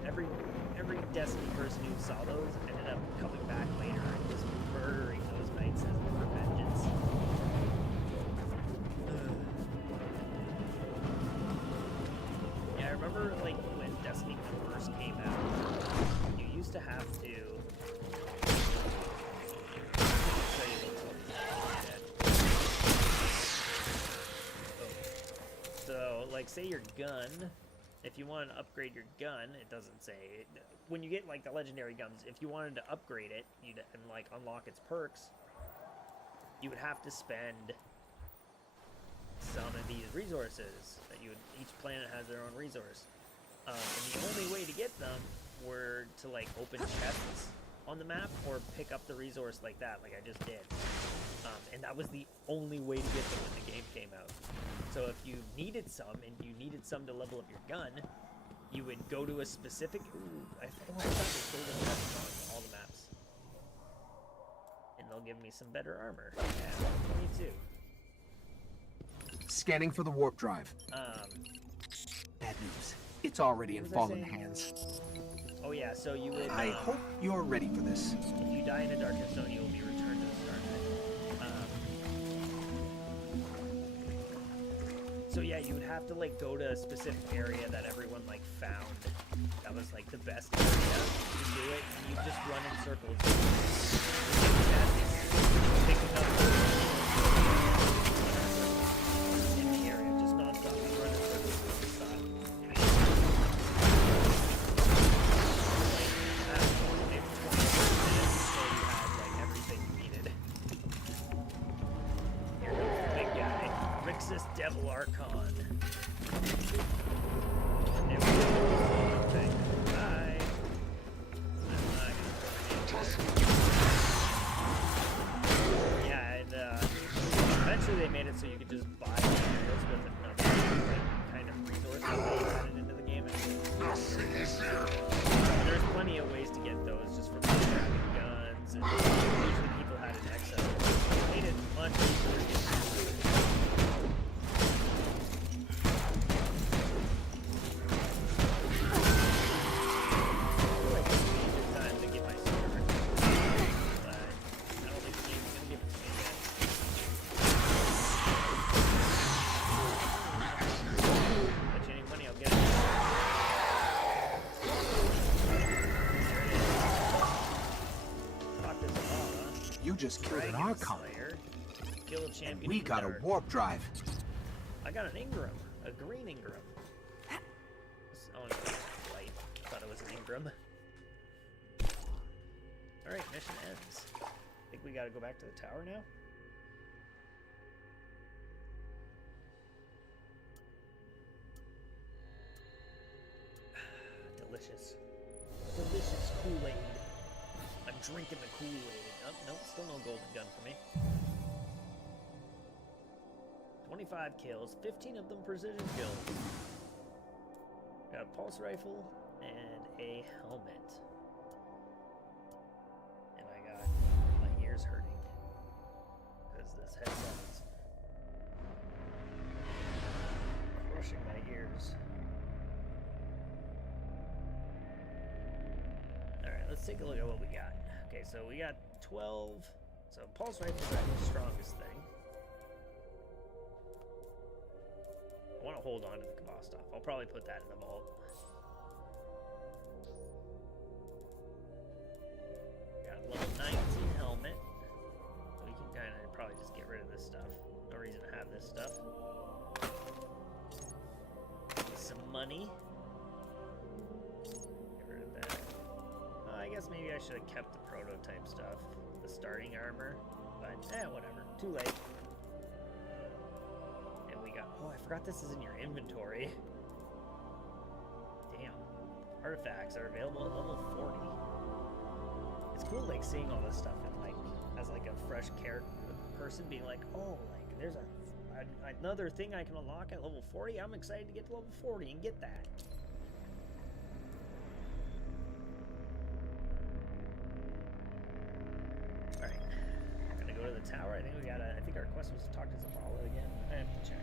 Destiny person who saw those ended up coming back later and just murdering those knights for vengeance. Yeah, I remember like when Destiny first came out, you used to have to so like say your gun, if you wanted to upgrade your gun, it doesn't say. When you get like the legendary guns, if you wanted to upgrade it, and like unlock its perks, you would have to spend some of these resources that each planet has their own resource. And the only way to get them were to like open chests on the map or pick up the resource like that, like I just did. And that was the only way to get them when the game came out. So if you needed some, and you needed some to level up your gun, you would go to a specific... Ooh, I thought they showed them on all the maps. And they'll give me some better armor. Yeah, 22. Scanning for the warp drive. Bad news. It's already in fallen hands. Oh yeah, so you would... I hope you're ready for this. If you die in a darkness zone, you will be returned to the start. So yeah, you would have to like go to a specific area that everyone like found that was like the best area to do it, and you just run in circles. Picking up in the area, just non-stop. You run in circles non-stop. Like, maybe 20 minutes until you had like everything you needed. Here comes the big guy. Rixus Devil Archon. And we thing. Bye. I'm not gonna There's plenty of ways to get those just from grabbing guns, and usually people had an excess. It made it much easier to get through. You just killed an Archon. And we got a warp drive. I got an Ingram, a green Ingram. Oh, no, light. I thought it was an Ingram. Alright, mission ends. I think we gotta go back to the tower now. Delicious. Delicious Kool-Aid. I'm drinking the Kool-Aid. Oh, nope, still no golden gun for me. 25 kills, 15 of them precision kills. Got a pulse rifle and a helmet. And I got my ears hurting because this headset is crushing my ears. Alright, let's take a look at what we got. Okay, so we got 12. So pulse rifle is the strongest thing. I want to hold on to the Kabostov. I'll probably put that in the vault. Got a level 19 helmet. We can kind of probably just get rid of this stuff. No reason to have this stuff. Some money. Get rid of that. I guess maybe I should have kept the prototype stuff. The starting armor. But, whatever. Too late. Oh, I forgot this is in your inventory. Damn. Artifacts are available at level 40. It's cool, like, seeing all this stuff and, like, as, like, a fresh person being like, oh, like, there's another thing I can unlock at level 40. I'm excited to get to level 40 and get that. Alright. Gonna go to the tower. I think our quest was to talk to Zavala again. I have to check.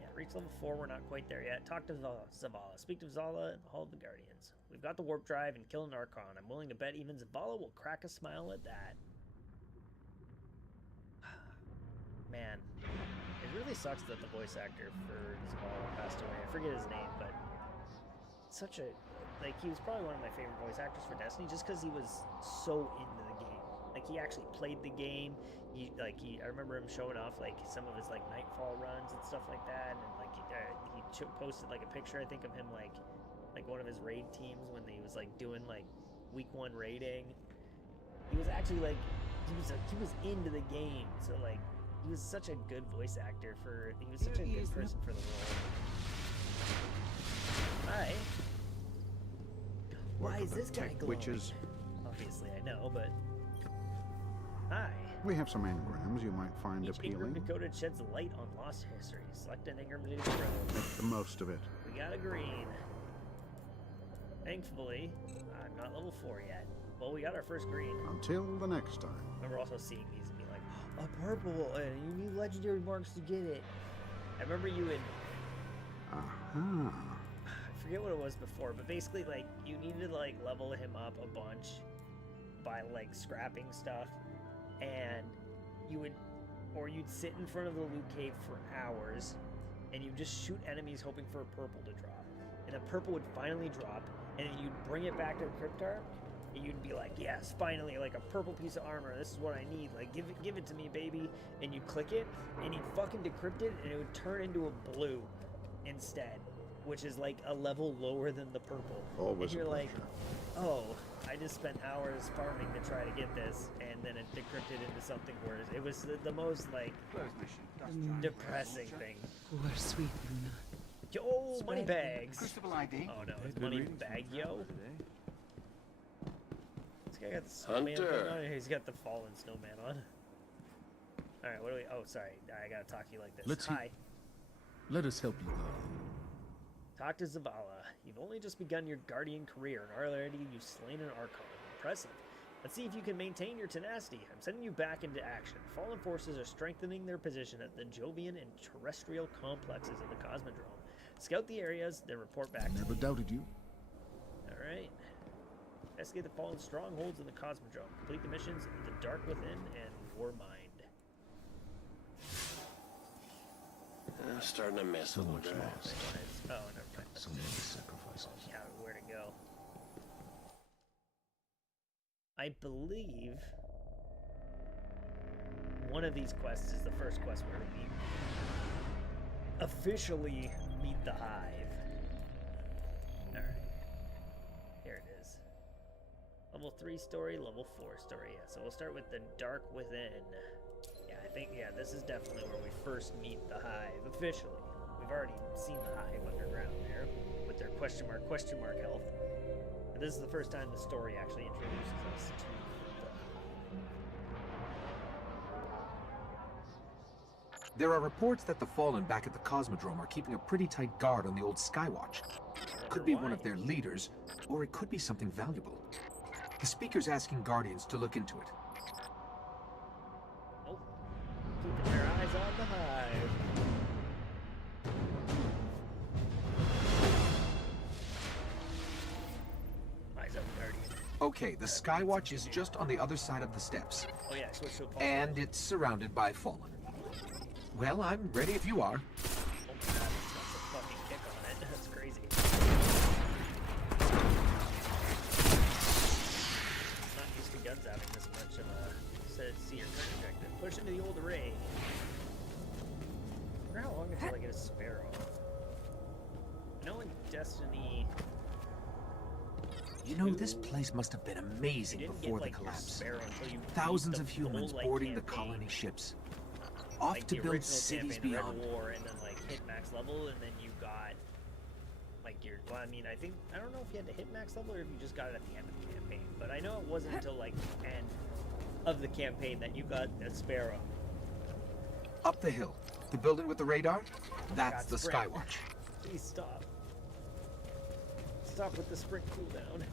Yeah, reach level 4, we're not quite there yet. Talk to Zavala. Speak to Zavala in the Hall of the Guardians. We've got the warp drive and kill an Archon. I'm willing to bet even Zavala will crack a smile at that. Man, it really sucks that the voice actor for Zavala passed away. I forget his name, but such a, like, he was probably one of my favorite voice actors for Destiny just because he was so into the game. Like, he actually played the game. I remember him showing off, like, some of his, like, Nightfall runs and stuff like that, and, like, he posted, like, a picture, I think, of him, like one of his raid teams when he was, like, doing, like, week 1 raiding. He was actually, like, he was into the game, so, like, he was such a good voice actor he was such a good person for the role. Hi. Why is this guy glowing? Witches. Obviously, I know, but... Hi. We have some engrams you might find Each appealing. Ingram decoded sheds light on lost history. Select an Ingram to grow. Make the most of it. We got a green. Thankfully, I'm not level 4 yet. Well, we got our first green. Until the next time. I remember also seeing these and being like, a purple, and you need legendary marks to get it. I remember you in... Aha. I forget what it was before, but basically, like, you needed to, like, level him up a bunch by, like, scrapping stuff. And you'd sit in front of the loot cave for hours, and you'd just shoot enemies hoping for a purple to drop. And the purple would finally drop, and then you'd bring it back to the Cryptar, and you'd be like, yes, finally, like, a purple piece of armor, this is what I need, like, give it to me, baby. And you click it, and you'd fucking decrypt it, and it would turn into a blue instead, which is, like, a level lower than the purple. Always and you're a like, oh, I just spent hours farming to try to get this, and then it decrypted into something worse. It was the most, like, depressing thing. Poor sweet Luna. Yo, money bags. Crucible ID. Oh no, it's money bag, yo. This guy got the snowman Hunter. on. He's got the fallen snowman on. All right, what do we? Oh, sorry, I gotta talk to you like this. Let's Hi. Let us help you, Guardian. Talk to Zavala. You've only just begun your Guardian career, and already you've slain an Archon. Impressive. Let's see if you can maintain your tenacity. I'm sending you back into action. Fallen forces are strengthening their position at the Jovian and terrestrial complexes in the Cosmodrome. Scout the areas, then report back to me. Never doubted you. Alright. Investigate the fallen strongholds in the Cosmodrome. Complete the missions The Dark Within and War Mind. Starting to miss the little guy. Oh, never mind. So many sacrifices. Yeah, where to go. I believe one of these quests is the first quest where we officially meet the Hive. Alright. Here it is. Level 3 story, level 4 story. Yeah, so we'll start with The Dark Within. Yeah, I think, yeah, this is definitely where we first meet the Hive, officially. We've already seen the Hive underground there, with their question mark health. But this is the first time the story actually introduces us to the... There are reports that the Fallen back at the Cosmodrome are keeping a pretty tight guard on the old Skywatch. Could be one of their leaders, or it could be something valuable. The speaker's asking Guardians to look into it. Keeping their eyes on the Hive. Eyes up, Guardian. Okay, the Skywatch is just on the other side of the steps. Oh yeah, switch to a pulse. And it's surrounded by Fallen. Well, I'm ready if you are. Oh my god, it's got some fucking kick on it. That's crazy. Not used to guns having this much of a see your current objective. Push into the old array. I wonder how long until I get a Sparrow. I know in Destiny... You know, this place must have been amazing before the collapse. Thousands of humans boarding the colony ships. Off like to the build original cities campaign, beyond. Red War, and then like hit max level, and then you got like your. Well, I mean, I don't know if you had to hit max level or if you just got it at the end of the campaign. But I know it wasn't until like the end of the campaign that you got a Sparrow. Up the hill, the building with the radar. That's the sprint. Skywatch. Please stop. Stop with the sprint cooldown.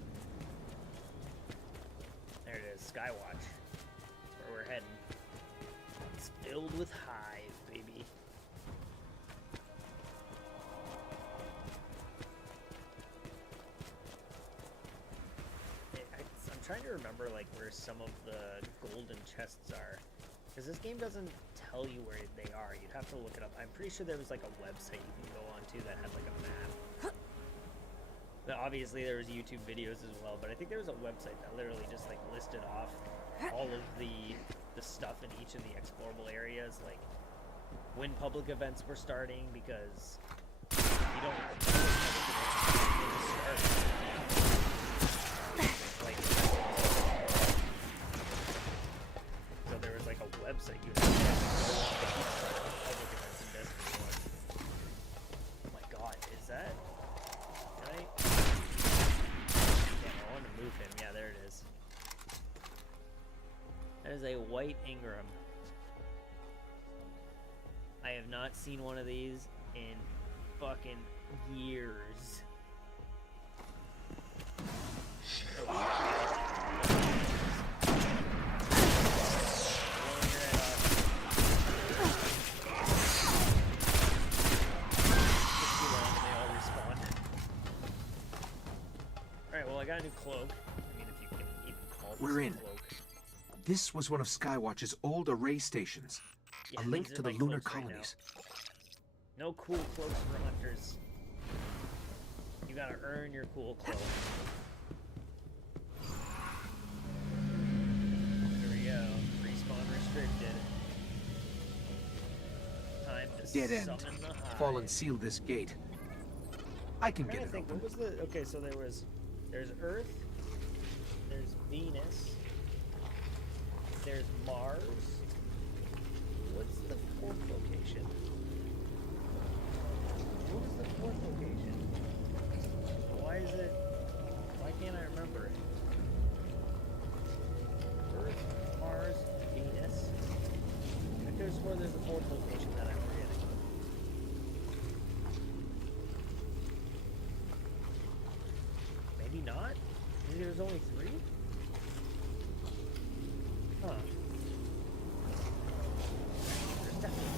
There it is, Skywatch. That's where we're heading. It's filled with Hive, baby. I'm trying to remember like where some of the golden chests are, because this game doesn't tell you where they are. You'd have to look it up. I'm pretty sure there was like a website you can go onto that had like a map. Now, obviously there was YouTube videos as well, but I think there was a website that literally just like listed off all of the stuff in each of the explorable areas, like when public events were starting, because you don't know when public events started. Like, so there was like a website you had to go on to keep track of public events in Destiny 1. Oh my god, is that right? Yeah, I want to move him. Yeah, there it is. That is a white Ingram. I have not seen one of these in fucking years. Alright, well I got a new cloak. I mean, if you can even call this We're a in. cloak. This was one of Skywatch's old array stations. Yeah, A link these are to the my lunar cloaks right colonies. No cool cloaks for hunters. You gotta earn your cool cloak. Here we go. Respawn restricted. Time to Dead end. summon the Hive. Fallen sealed this gate. I can I'm get trying it to think, open. what was the... Okay, so there's Earth, there's Venus, there's Mars. What's the fourth location? What is the fourth location? Why can't I remember it? Earth, Mars, Venus. I could have sworn there's a fourth location that I'm forgetting. Maybe there's only 3? Huh. There's definitely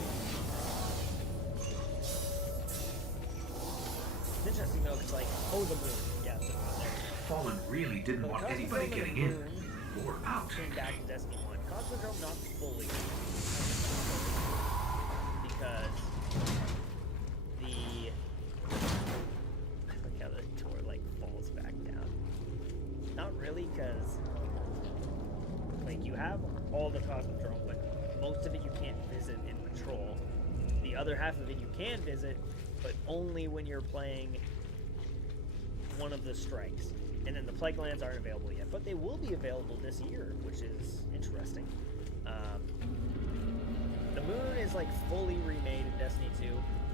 It's interesting though, because like, oh, the moon. Yeah, the moon. There. Fallen really didn't So want the anybody Cosmodrome and getting the in moon or out. came back to Destiny 1. Cosmodrome not fully. Because the... Look how the door like falls back down. Not really, because like you have all the Cosmodrome, but most of it you can't visit in Patrol. The other half of it you can visit, but only when you're playing one of the strikes. And then the Plague Lands aren't available yet, but they will be available this year, which is interesting. The moon is like fully remade in Destiny 2,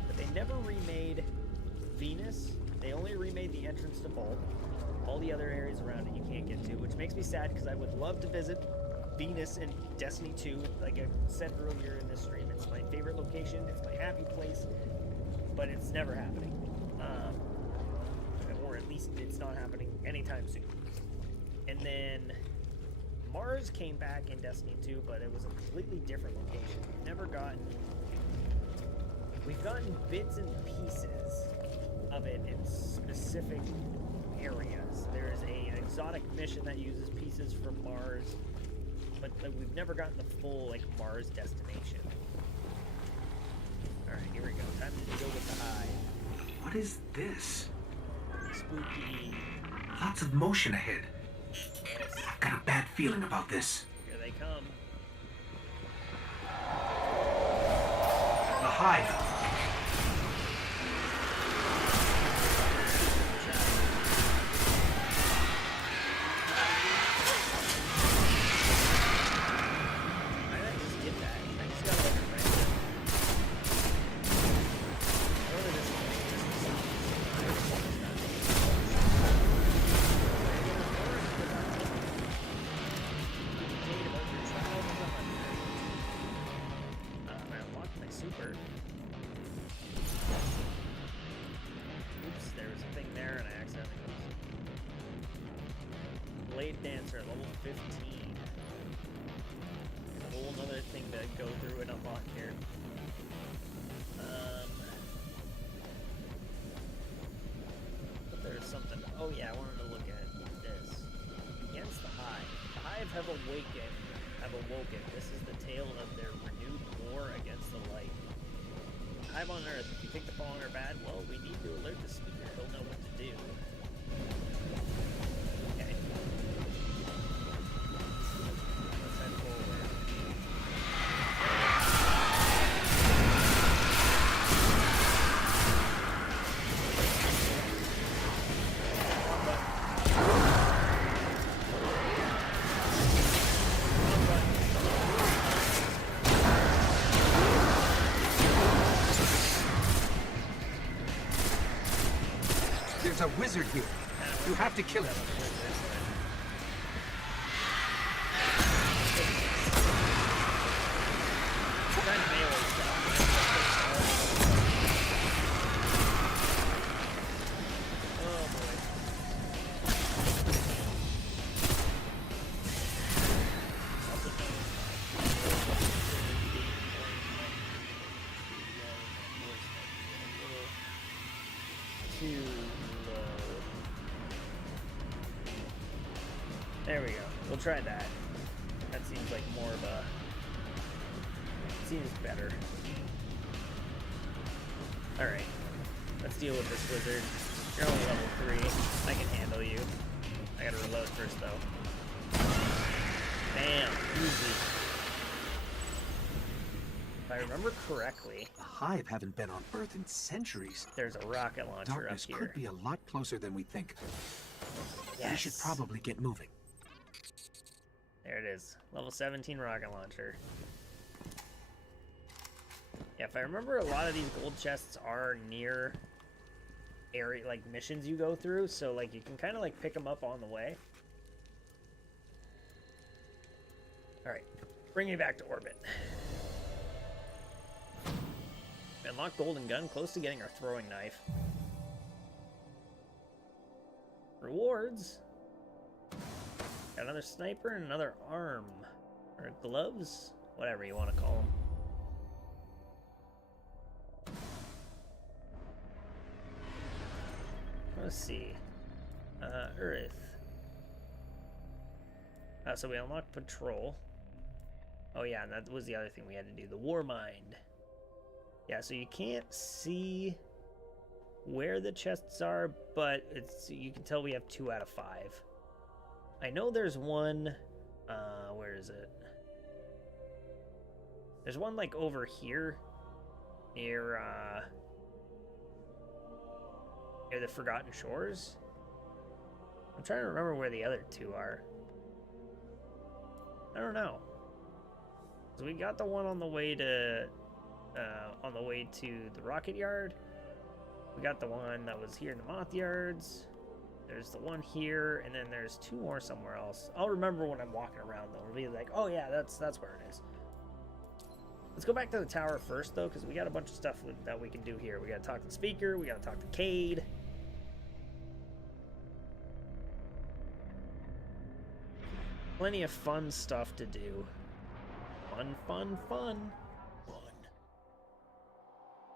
but they never remade Venus. They only remade the entrance to Vault. All the other areas around it you can't get to, which makes me sad because I would love to visit Venus in Destiny 2. Like I said earlier in this stream, it's my favorite location, it's my happy place, but it's never happening. Or at least it's not happening anytime soon. And then Mars came back in Destiny 2, but it was a completely different location. We've gotten bits and pieces of it in specific areas. There's an exotic mission that uses pieces from Mars, but we've never gotten the full like Mars destination. All right, here we go. Time to deal with the Hive. What is this? Spooky. Lots of motion ahead. Yes. I've got a bad feeling about this. Here they come. The Hive. Oh yeah, I wanted to look at this. Against the Hive. The Hive have awoken. This is the tale of their renewed war against the light. Hive on Earth. If you think the Fallen are bad, well, we need to alert the speaker. He'll know what to do. Okay. Let's head forward. There's a wizard here. You have to kill him. There we go. We'll try that. That seems like more of a... Seems better. Alright. Let's deal with this wizard. You're only level 3. I can handle you. I gotta reload first, though. Bam! Easy. If I remember correctly... The Hive haven't been on Earth in centuries. There's a rocket launcher Darkness up here. could be a lot closer than we think. Yes. We should probably get moving. There it is. Level 17 rocket launcher. Yeah, if I remember, a lot of these gold chests are near area, like missions you go through, so like you can kind of like pick them up on the way. Alright, bring me back to orbit. Unlock golden gun, close to getting our throwing knife. Rewards. Got another sniper and another arm. Or gloves? Whatever you want to call them. Let's see. Earth. So we unlocked patrol. Oh yeah, and that was the other thing we had to do. The war mind. Yeah, so you can't see where the chests are, but you can tell we have 2 out of 5. I know there's one, where is it? There's one like over here near the Forgotten Shores. I'm trying to remember where the other 2 are. I don't know. So we got the one on the way to the rocket yard. We got the one that was here in the moth yards. There's the one here, and then there's 2 more somewhere else. I'll remember when I'm walking around though. I'll be like, oh yeah, that's where it is. Let's go back to the tower first though, because we got a bunch of stuff that we can do here. We gotta talk to the speaker. We gotta talk to Cade. Plenty of fun stuff to do. Fun, fun, fun. Fun.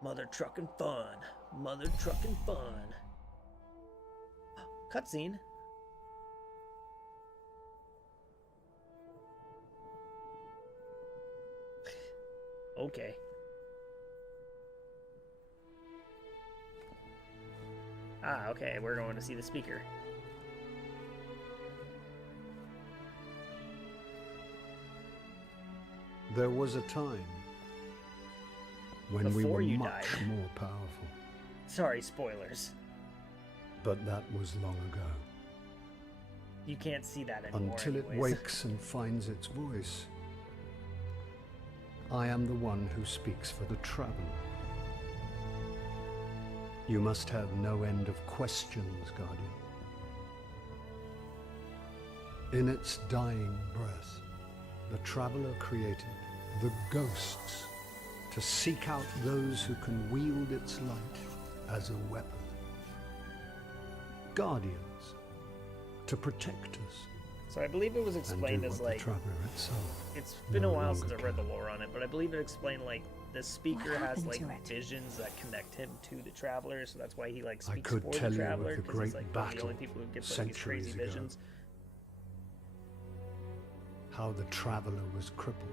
Mother truckin' fun. Mother truckin' fun. Cutscene. Okay. Okay, we're going to see the speaker. There was a time when Before we you were much died. more powerful, Sorry, spoilers. but that was long ago. You can't see that anymore Until it anyways. wakes and finds its voice. I am the one who speaks for the traveler. You must have no end of questions, Guardian. In its dying breath, the traveler created the ghosts to seek out those who can wield its light as a weapon. Guardians to protect us. So I believe it was explained as like, the traveler itself it's been no a while since longer I read the can. lore on it, but I believe it explained like the speaker What has happened like to it? visions that connect him to the traveler, so that's why he like I speaks could for tell the you of traveler the because he's great like one of the battle only people who gets like these crazy centuries ago. visions. How the traveler was crippled.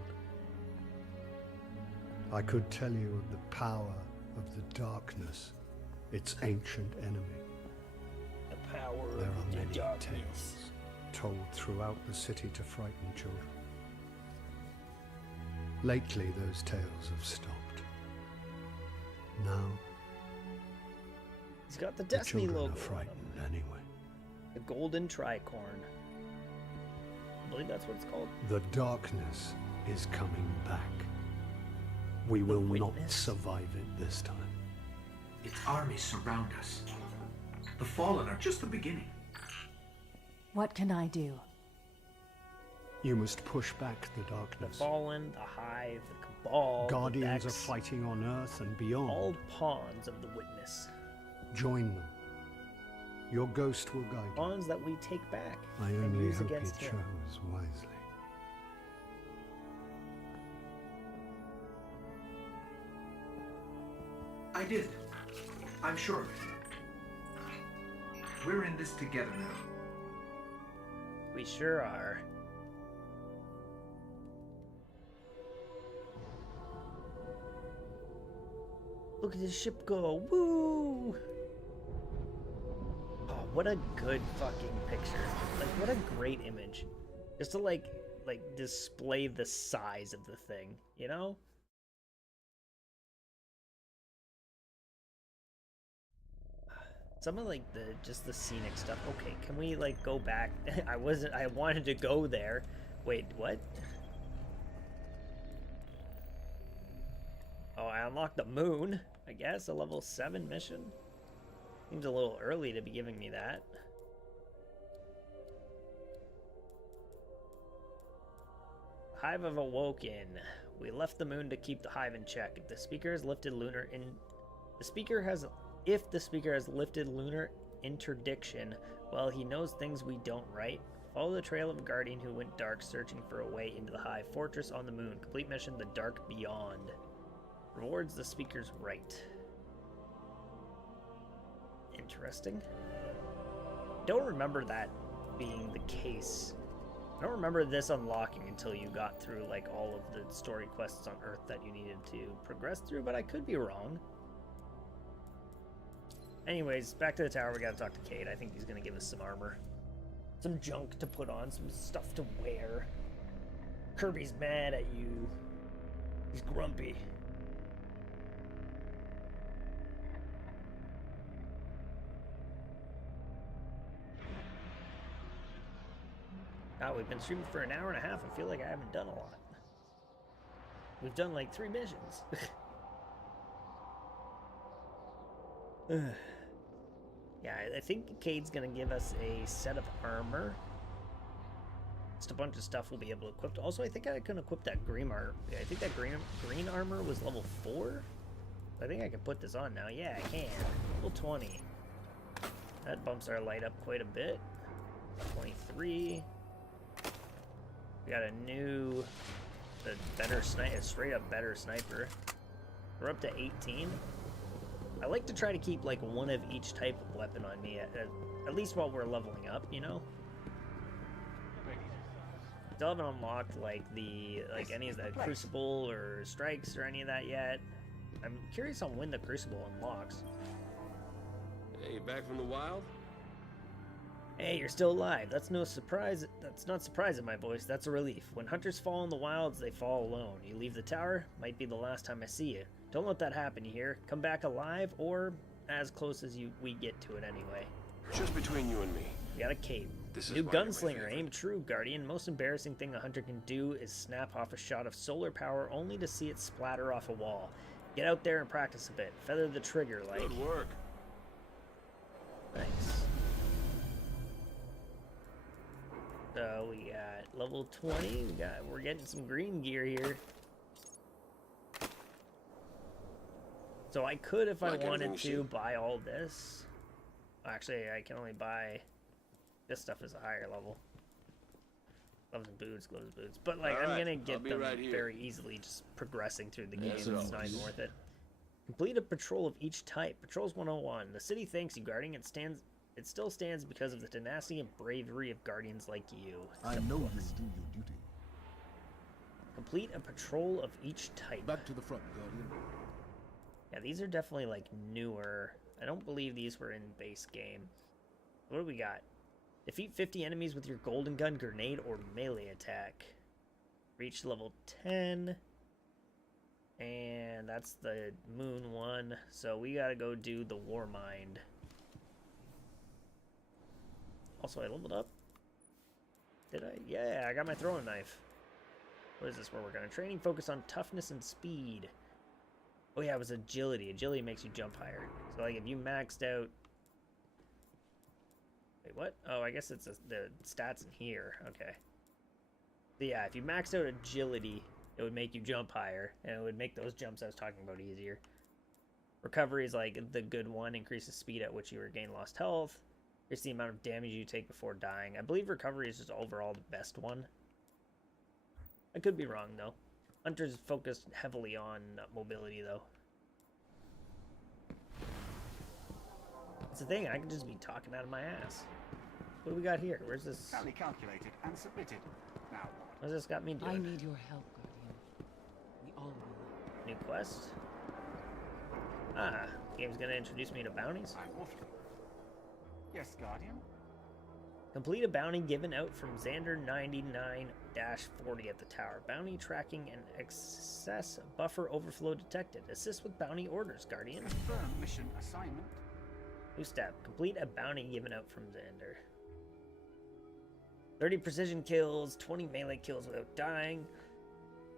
I could tell you of the power of the darkness, its ancient enemy. The power There of are the many darkness. tales told throughout the city to frighten children. Lately, those tales have stopped. Now, He's got the the Destiny children logo are on frightened him. anyway. The golden tricorn. I believe that's what it's called. The darkness is coming back. We will not witness? survive it this time. Its armies surround us. The Fallen are just the beginning. What can I do? You must push back the The darkness. Fallen, the Hive, the Cabal, Guardians the are Vex, fighting on Earth and beyond. all pawns of the Witness. Join them. Your ghost will guide you. Pawns that we take back I and only use hope he against him. chose wisely. I did. I'm sure of it. We're in this together now. We sure are. Look at this ship go. Woo! Oh, what a good fucking picture. Like, what a great image. Just to, like display the size of the thing, you know? Some of, like, just the scenic stuff. Okay, can we, like, go back? I wanted to go there. Wait, what? Oh, I unlocked the moon, I guess. A level 7 mission. Seems a little early to be giving me that. Hive have awoken. We left the moon to keep the hive in check. If the speaker has lifted lunar interdiction, well, he knows things we don't, right? Follow the trail of a guardian who went dark searching for a way into the Hive Fortress on the moon. Complete mission, The Dark Beyond. Rewards the speaker's right. Interesting. Don't remember that being the case. I don't remember this unlocking until you got through like all of the story quests on Earth that you needed to progress through, but I could be wrong. Anyways, back to the tower. We gotta talk to Cade. I think he's gonna give us some armor. Some junk to put on, some stuff to wear. Kirby's mad at you. He's grumpy. God, we've been streaming for an hour and a half. I feel like I haven't done a lot. We've done like 3 missions. Yeah, I think Cade's gonna give us a set of armor. Just a bunch of stuff we'll be able to equip. Also, I think I can equip that green armor. Yeah, I think that green armor was level 4. I think I can put this on now. Yeah, I can. Level 20. That bumps our light up quite a bit. 23. We got a better sniper, straight up better sniper. We're up to 18. I like to try to keep like one of each type of weapon on me, at least while we're leveling up, you know? Still haven't unlocked like any of the Crucible or Strikes or any of that yet. I'm curious on when the Crucible unlocks. Hey, back from the wild? Hey, you're still alive. That's no surprise. That's not surprising, my voice. That's a relief. When hunters fall in the wilds, they fall alone. You leave the tower, might be the last time I see you. Don't let that happen, you hear? Come back alive, or as close as we get to it anyway. Just between you and me. We got a cape. New gunslinger, aim true, Guardian. Most embarrassing thing a hunter can do is snap off a shot of solar power only to see it splatter off a wall. Get out there and practice a bit. Feather the trigger, like. Good work. Thanks. So we got level 20. We're getting some green gear here. So I could, if I wanted to, buy all this. Actually, I can only buy this stuff as a higher level. Gloves and boots, But like, I'm gonna get them very easily just progressing through the game. It's not even worth it. Complete a patrol of each type. Patrols 101. The city thanks you, Guardian. It still stands because of the tenacity and bravery of guardians like you. I know you'll do your duty. Complete a patrol of each type. Back to the front, Guardian. Yeah, these are definitely like newer. I don't believe these were in base game. What do we got? Defeat 50 enemies with your golden gun, grenade, or melee attack. Reach level 10. And that's the moon one. So we gotta go do the war mind. Also, I leveled up. Did I? Yeah, I got my throwing knife. What is this where we're going? Training focus on toughness and speed. Oh yeah, it was agility. Agility makes you jump higher. So like if you maxed out... Wait, what? Oh, I guess it's the stats in here. Okay. So yeah, if you maxed out agility, it would make you jump higher. And it would make those jumps I was talking about easier. Recovery is like the good one. Increases speed at which you regain lost health. Here's the amount of damage you take before dying. I believe recovery is just overall the best one. I could be wrong, though. Hunters focused heavily on mobility, though. That's the thing, I can just be talking out of my ass. What do we got here? Where's this? Tally calculated and submitted. Now what's this got me doing? I need your help, Guardian. We all will. New quest? Ah, game's gonna introduce me to bounties? I'm off to. Yes, Guardian. Complete a bounty given out from Xander 99-40 at the tower. Bounty tracking and excess buffer overflow detected. Assist with bounty orders, Guardian. Confirm mission assignment. New step. Complete a bounty given out from Xander. 30 precision kills, 20 melee kills without dying,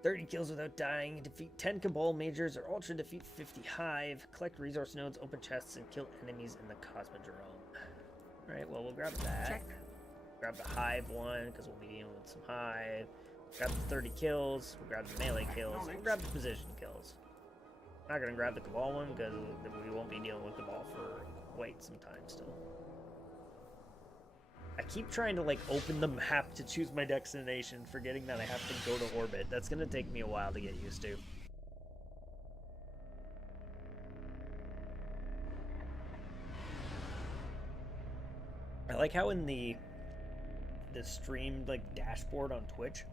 30 kills without dying, defeat 10 Cabal Majors or Ultra defeat 50 Hive, collect resource nodes, open chests, and kill enemies in the Cosmodrome. Alright, well, we'll grab that. Check. Grab the Hive one, because we'll be dealing with some Hive. Grab the 30 kills. We'll grab the melee kills. We'll grab the position kills. I'm not going to grab the Cabal one, because we won't be dealing with Cabal for quite some time still. I keep trying to like open the map to choose my destination, forgetting that I have to go to orbit. That's gonna take me a while to get used to. I like how in the streamed like dashboard on Twitch,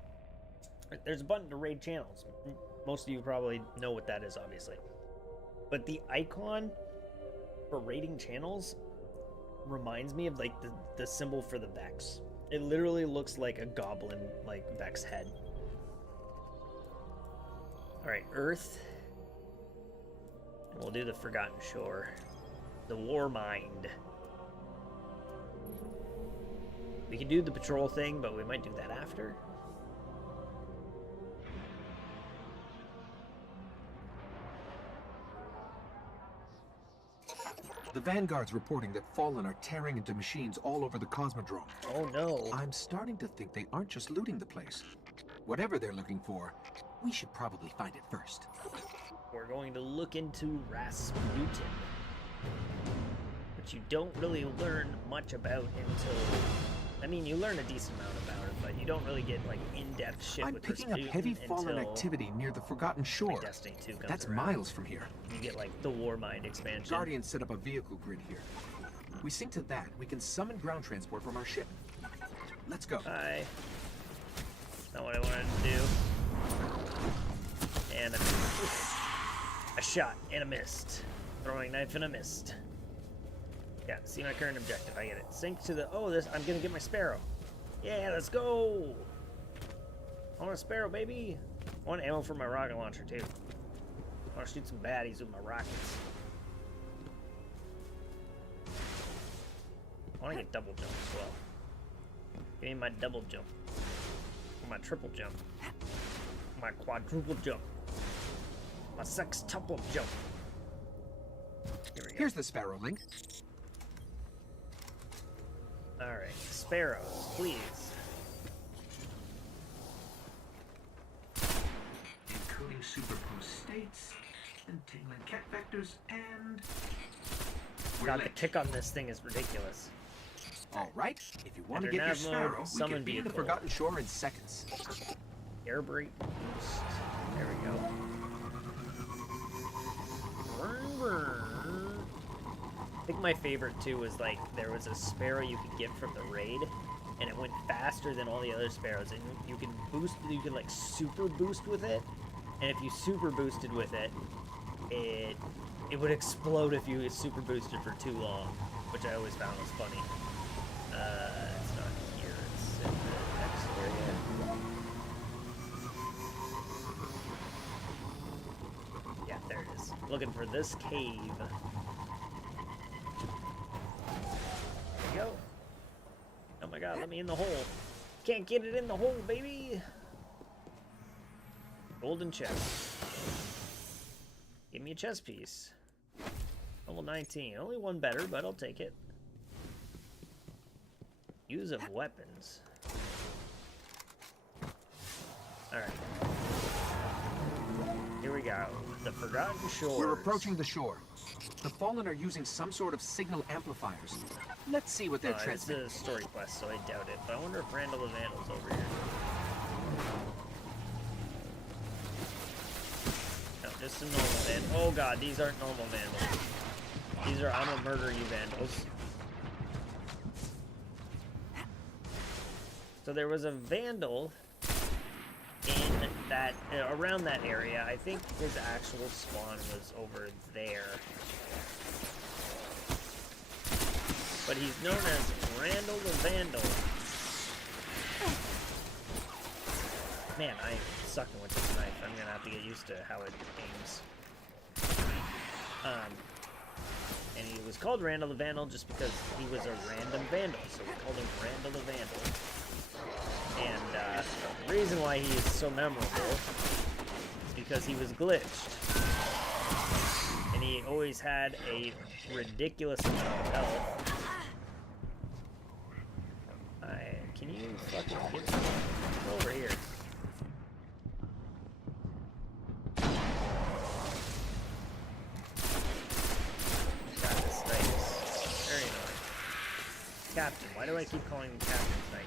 there's a button to raid channels. Most of you probably know what that is, obviously. But the icon for raiding channels reminds me of like the symbol for the Vex. It literally looks like a goblin, like Vex head. Alright, Earth. And we'll do the Forgotten Shore. The War Mind. We can do the patrol thing, but we might do that after. The Vanguard's reporting that Fallen are tearing into machines all over the Cosmodrome. Oh no. I'm starting to think they aren't just looting the place. Whatever they're looking for, we should probably find it first. We're going to look into Rasputin. But you don't really learn much about until... I mean, you learn a decent amount about it, but you don't really get, like, in-depth shit I'm with picking up Rasputin heavy Fallen until activity near the Forgotten Shore. Destiny 2 comes That's around. miles from here. You get, like, the War Mind expansion. Guardians set up a vehicle grid here. We sync to that, we can summon ground transport from our ship. Let's go. Hi. Not what I wanted to do. And a shot and a missed. Throwing knife and a missed. Yeah, see my current objective. I get it. Sync to the... Oh, this... I'm gonna get my Sparrow. Yeah, let's go! I want a Sparrow, baby! I want ammo for my rocket launcher, too. I want to shoot some baddies with my rockets. I want to get double jump as well. Give me my double jump. Or my triple jump. My quadruple jump. My sextuple jump. Here we go. Here's the Sparrow link. Alright, Sparrows, please. Encoding superposed states, entangling cat vectors, and... God, the kick on this thing is ridiculous. Alright, if you want to Enter get your nav mode, Sparrow, we summon can be in the vehicle. Forgotten Shore in seconds. Air brake boost. There we go. Vroom, vroom. I think my favorite too was like there was a Sparrow you could get from the raid, and it went faster than all the other Sparrows, and you can boost. You can like super boost with it, and if you super boosted with it, it would explode if you super boosted for too long, which I always found was funny. It's not here. It's in the next area. Yeah, there it is. Looking for this cave. There we go. Oh my god, let me in the hole. Can't get it in the hole, baby. Golden chest. Give me a chest piece. Level 19. Only one better, but I'll take it. Use of weapons. Alright. Here we go. The Forgotten Shore. We're approaching the shore. The Fallen are using some sort of signal amplifiers. Let's see what they're It's transmitting. a story quest, so I doubt it. But I wonder if Randall the Vandal's over here. No, just a normal vandal. Oh god, these aren't normal vandals. These are I'm gonna murder you vandals. So there was a vandal in that around that area. I think his actual spawn was over there. But he's known as Randall the Vandal. Man, I'm sucking with this knife. I'm gonna have to get used to how it aims. And he was called Randall the Vandal just because he was a random vandal, so we called him Randall the Vandal. And the reason why he is so memorable is because he was glitched. And he always had a ridiculous amount of health. Can you fucking get me over here? God, this thing is very annoying. captain. Why do I keep calling him captain tonight?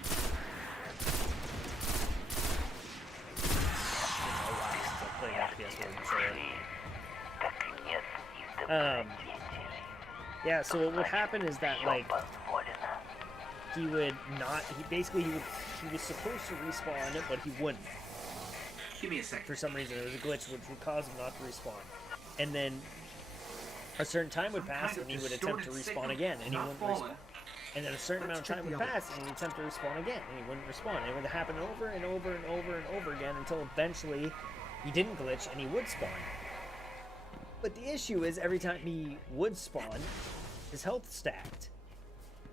Yeah, so what would happen is that, like, he would not, he was supposed to respawn, but he wouldn't. Give me a second. For some reason, there was a glitch which would cause him not to respawn. And then a certain time would pass, and he would attempt to respawn again, and he wouldn't respawn. And then a certain amount of time would pass, and he'd attempt to respawn again, and he wouldn't respawn. And it would happen over and over and over and over again until eventually he didn't glitch and he would spawn. But the issue is every time he would spawn, his health stacked.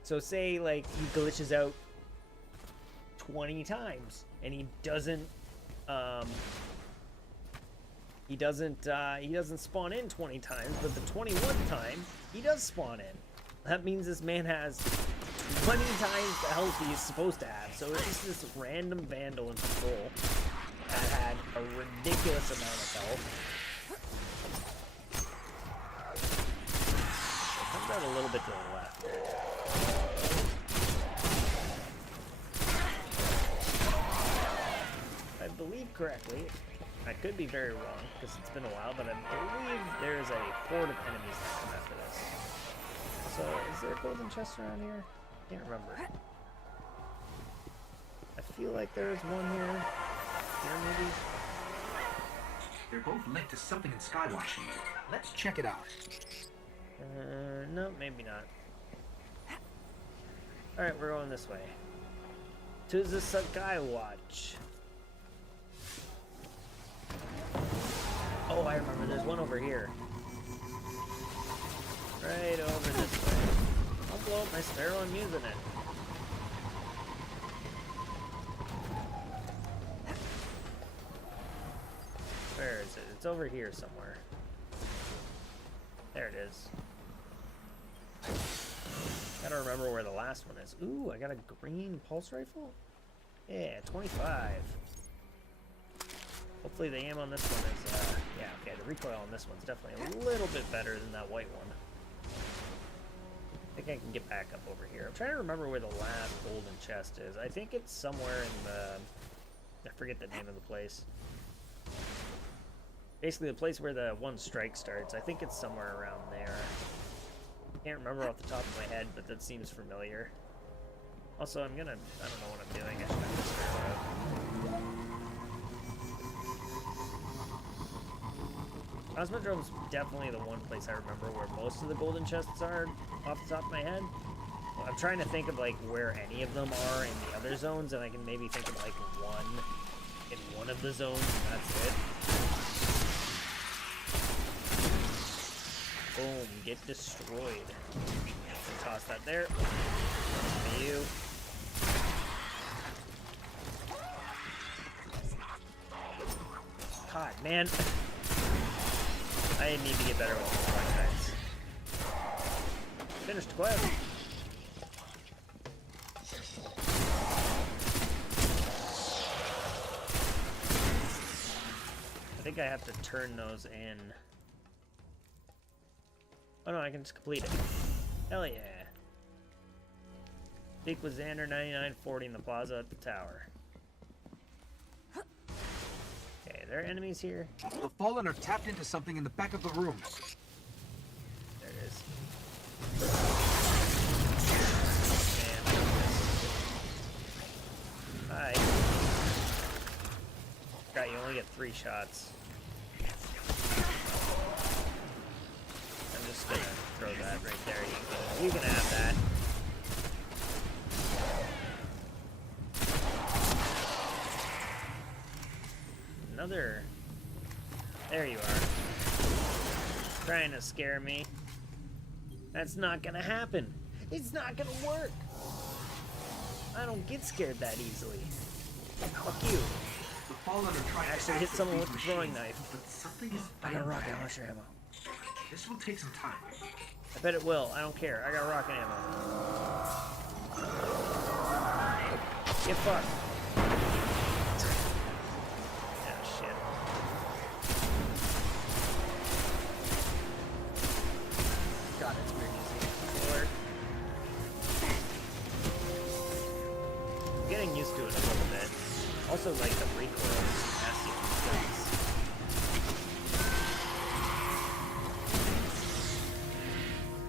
So say like he glitches out 20 times and he doesn't spawn in 20 times, but the 21th time he does spawn in. That means this man has 20 times the health he's supposed to have. So it's just this random vandal in patrol that had a ridiculous amount of health. It comes out a little bit to the left. If I believe correctly, I could be very wrong because it's been a while, but I believe there is a horde of enemies that come after this. So, is there a golden chest around here? Can't remember. I feel like there's one here. Here, maybe? They're both linked to something in Skywatch. Let's check it out. No, maybe not. Alright, we're going this way. To the Skywatch. Oh, I remember. There's one over here. Right over this way. I'll blow up my sparrow, I'm using it. Where is it? It's over here somewhere. There it is. Gotta remember where the last one is. Ooh, I got a green pulse rifle? Yeah, 25. Hopefully the ammo on this one is, yeah, okay, the recoil on this one's definitely a little bit better than that white one. I think I can get back up over here. I'm trying to remember where the last golden chest is. I think it's somewhere in the... I forget the name of the place. Basically the place where the one strike starts. I think it's somewhere around there. Can't remember off the top of my head, but that seems familiar. Also, I don't know what I'm doing. I should have this sparrow out. Cosmodrome's definitely the one place I remember where most of the golden chests are, off the top of my head. Well, I'm trying to think of like where any of them are in the other zones, and I can maybe think of like one in one of the zones, and that's it. Boom, get destroyed. Toss that there. You. God, man. I need to get better with the flashbacks. Finished the quest. I think I have to turn those in. Oh no, I can just complete it. Hell yeah. Speak with Xander 9940 in the plaza at the tower. Okay, are there enemies here? The Fallen are tapped into something in the back of the room. There it is. Hi. God, you only get 3 shots. I'm just gonna throw that right there. You can have that. Another. There you are. Trying to scare me. That's not gonna happen. It's not gonna work. I don't get scared that easily. Fuck you. The Fallen are trying Actually hit someone with the throwing knife. But something is I got rocket launcher ammo. This will take some time. I bet it will. I don't care. I got rocket ammo. Get fucked. Ah, shit. God, it's weird using a keyboard. Also, like, the recoil is nasty on these guns.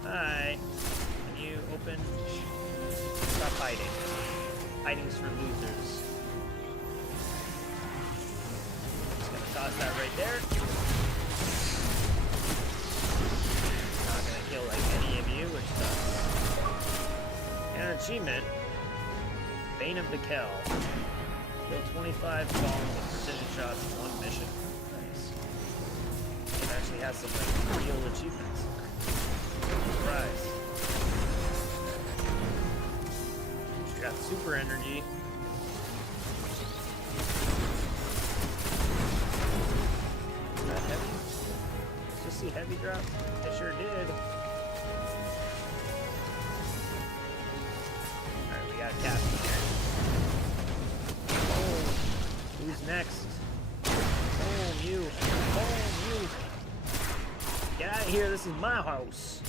Hi. Can you open? Stop hiding. Hiding's for losers. Just gonna toss that right there. Not gonna kill like any of you, which sucks. And an achievement. Bane of the Kel. Kill 25 falling with precision shots in one mission. Nice. It actually has some like real achievements. Surprise. She got super energy. Is that heavy? Did you see heavy drops? I sure did. Alright, we got a captain here. Oh, who's next? Oh, you. Oh, you. Get out of here, this is my house.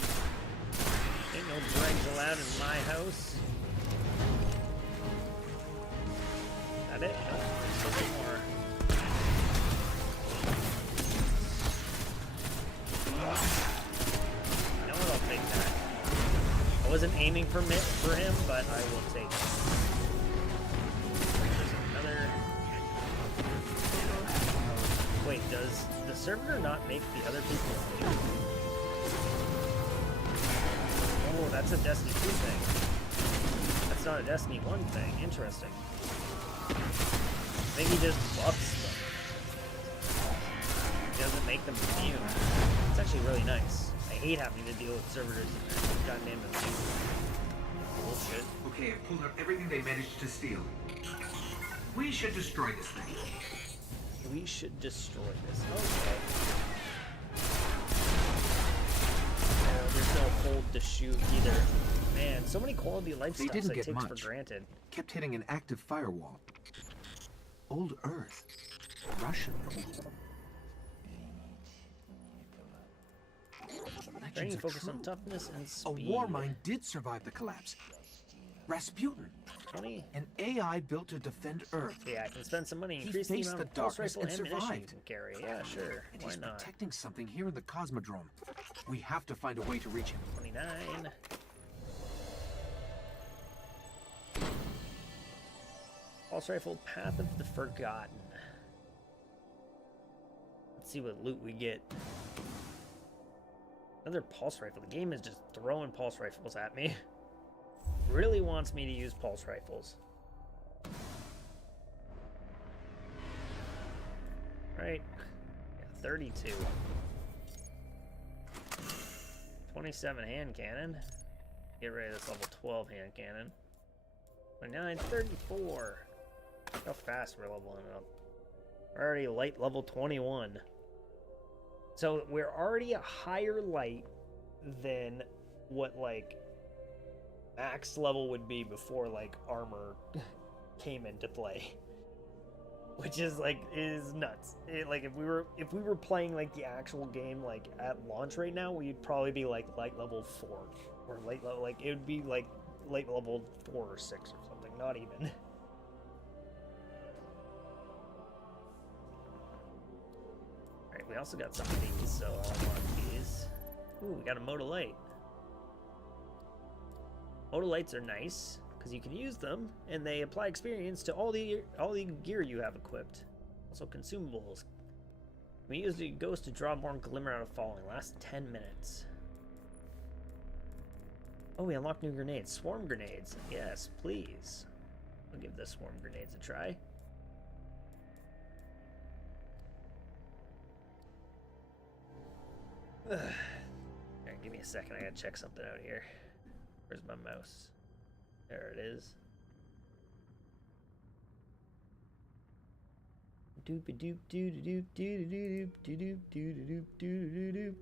Ain't no dregs allowed in my house. That it? No, there's still some more. You know what, I'll take that. I wasn't aiming for him, but I will take it. There's another... Wait, does the servitor not make the other people immune? Oh, that's a Destiny 2 thing. That's not a Destiny 1 thing. Interesting. Maybe he just buffs them. He doesn't make them immune. It's actually really nice. I hate having to deal with servitors in there. Goddamn immune. Bullshit. Okay, I've pulled up everything they managed to steal. We should destroy this thing. We should destroy this. Okay. Oh, there's no hold to shoot either. Man, so many quality of life They stuff didn't I get take much. for granted. Kept hitting an active firewall. Old Earth. Russian. Training focus on toughness and speed. A war mine did survive the collapse. Rasputin. 20? An AI built to defend Earth. Yeah, I can spend some money. He Increase the faced amount the of pulse darkness rifle and ammunition you survived. can carry. Yeah, sure. And Why he's not? protecting something here in the Cosmodrome. We have to find a way to reach him. 29. Pulse rifle, Path of the Forgotten. Let's see what loot we get. Another pulse rifle. The game is just throwing pulse rifles at me. Really wants me to use pulse rifles. Right. Yeah, 32. 27 hand cannon. Get rid of this level 12 hand cannon. 29, 34. How fast we're leveling up. We're already light level 21. So we're already a higher light than what like max level would be before like armor came into play. Which is like is nuts. Like if we were playing like the actual game like at launch right now, we'd probably be like light level 4 or late level, like it would be like late level 4 or 6 or something, not even. Alright, we also got some of these, so I want these. Ooh, we got a Modolite. Modolites are nice because you can use them and they apply experience to all the gear you have equipped. Also consumables. We use the ghost to draw more glimmer out of falling. Last 10 minutes. Oh, we unlocked new grenades. Swarm grenades. Yes, please. I'll give the swarm grenades a try. Alright, give me a second. I gotta check something out here. Where's my mouse? There it is. Doop doop doop doop doop doop doop doop doop doop doop.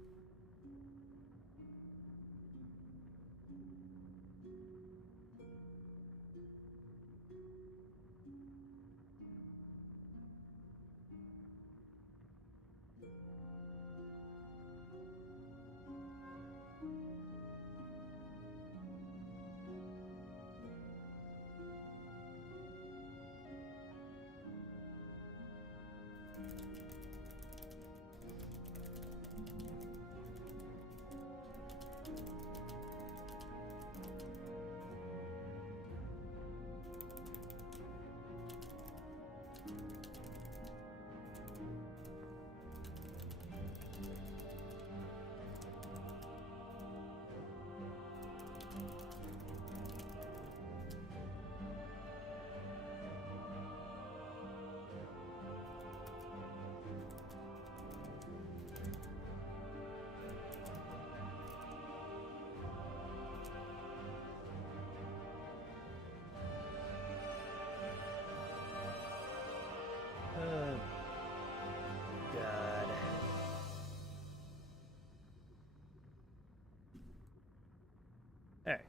Alright.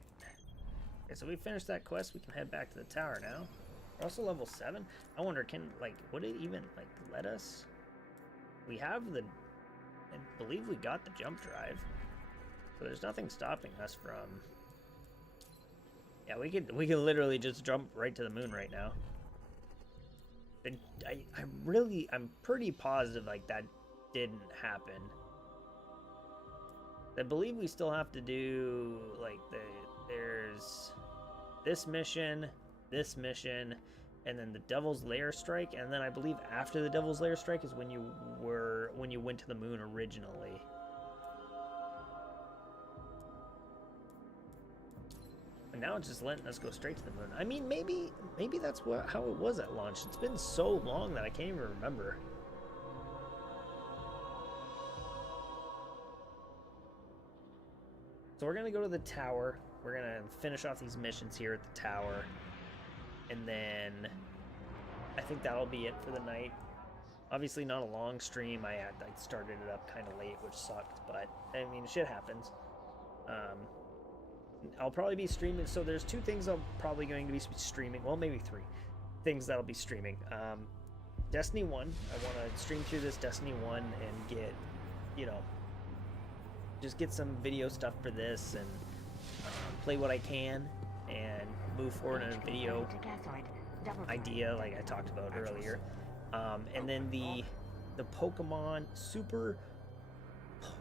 Okay, so we finished that quest. We can head back to the tower now. We're also level 7. I wonder, would it even, let us? We have I believe we got the jump drive. So there's nothing stopping us from... Yeah, we could literally just jump right to the moon right now. And I'm pretty positive, that didn't happen. I believe we still have to do, there's this mission, and then the Devil's Lair strike, and then I believe after the Devil's Lair strike is when you went to the moon originally. And now it's just letting us go straight to the moon. I mean, maybe that's how it was at launch. It's been so long that I can't even remember. So we're gonna go to the tower. We're gonna finish off these missions here at the tower, and then I think that'll be it for the night. Obviously not a long stream. I started it up kind of late, which sucked, but I mean, shit happens. I'll probably be streaming. So there's 2 things I'm probably going to be streaming. Well, maybe 3 things that'll be streaming. Destiny 1. I want to stream through this Destiny 1 and get, just get some video stuff for this and play what I can and move forward in a video idea like I talked about earlier. And then the Pokemon Super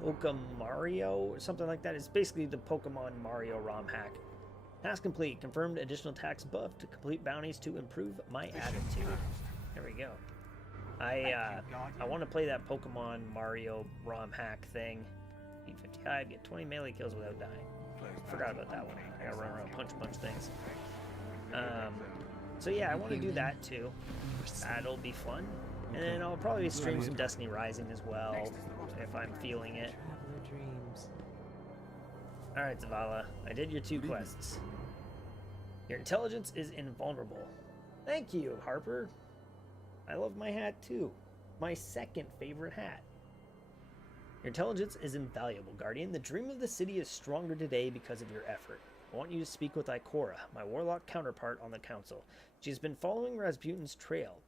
Pokemon Mario or something like that. It's basically the Pokemon Mario ROM hack. Task complete. Confirmed additional tax buff to complete bounties to improve my attitude. There we go. I want to play that Pokemon Mario ROM hack thing. Beat 55, get 20 melee kills without dying. Forgot about that one. I gotta run around punch things. So yeah, I want to do that too. That'll be fun. And then I'll probably stream some Destiny Rising as well, if I'm feeling it. Alright, Zavala, I did your 2 quests. Your intelligence is invulnerable. Thank you, Harper. I love my hat too. My second favorite hat. Your intelligence is invaluable, Guardian. The dream of the city is stronger today because of your effort. I want you to speak with Ikora, my warlock counterpart on the council. She has been following Rasputin's trail.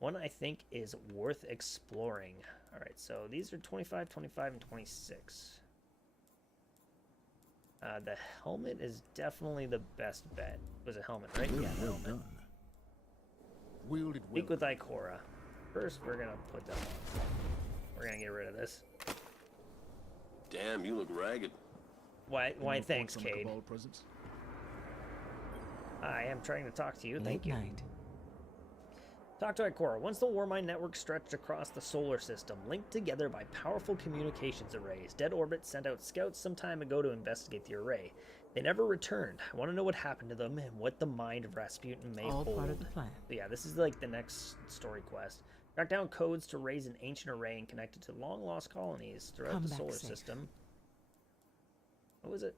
One I think is worth exploring. Alright, so these are 25, 25, and 26. The helmet is definitely the best bet. It was a helmet, right? Yeah, helmet. Speak with Ikora. First, we're gonna put that on. We're gonna get rid of this. Damn, you look ragged. Why thanks, Cade. I am trying to talk to you. Thank you. Talk to Ikora. Once the Warmind network stretched across the solar system, linked together by powerful communications arrays, Dead Orbit sent out scouts some time ago to investigate the array. They never returned. I want to know what happened to them and what the mind of Rasputin may hold. All part of the plan. But yeah, this is like the next story quest. Track down codes to raise an ancient array and connect it to long-lost colonies throughout the solar system. What was it?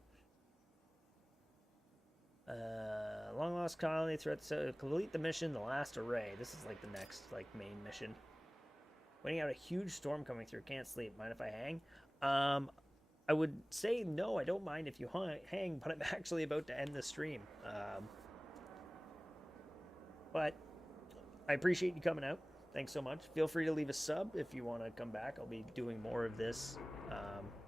Long-lost colony throughout the... Complete the mission, the last array. This is like the next main mission. Waiting out a huge storm coming through. Can't sleep. Mind if I hang? I would say no, I don't mind if you hang, but I'm actually about to end the stream. But I appreciate you coming out. Thanks so much. Feel free to leave a sub if you want to come back. I'll be doing more of this.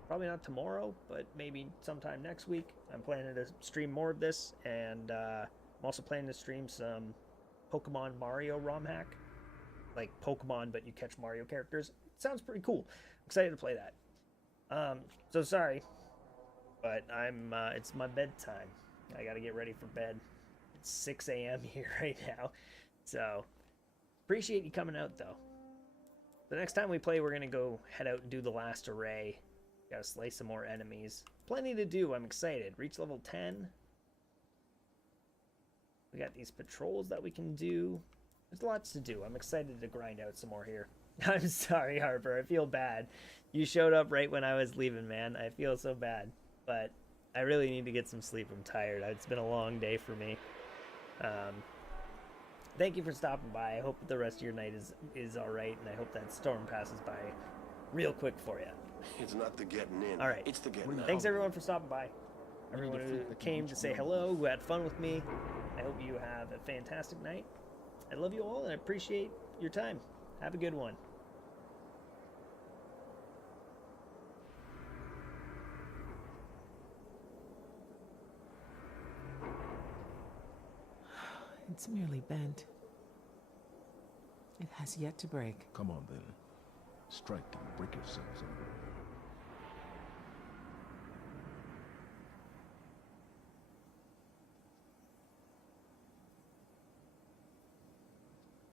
Probably not tomorrow, but maybe sometime next week. I'm planning to stream more of this, and I'm also planning to stream some Pokemon Mario ROM hack. Like Pokemon, but you catch Mario characters. It sounds pretty cool. I'm excited to play that. So sorry, but it's my bedtime. I gotta get ready for bed. It's 6 a.m. here right now. So, appreciate you coming out, though. The next time we play, we're gonna go head out and do the last array. Gotta slay some more enemies. Plenty to do, I'm excited. Reach level 10. We got these patrols that we can do. There's lots to do. I'm excited to grind out some more here. I'm sorry, Harper. I feel bad. You showed up right when I was leaving, man. I feel so bad. But I really need to get some sleep. I'm tired. It's been a long day for me. Thank you for stopping by. I hope the rest of your night is all right, and I hope that storm passes by real quick for you. It's not the getting in. All right. It's the getting out. Thanks, everyone, for stopping by. everyone who came to say hello, who had fun with me. I hope you have a fantastic night. I love you all and I appreciate your time. Have a good one. It's merely bent. It has yet to break. Come on then. Strike and break yourselves anyway.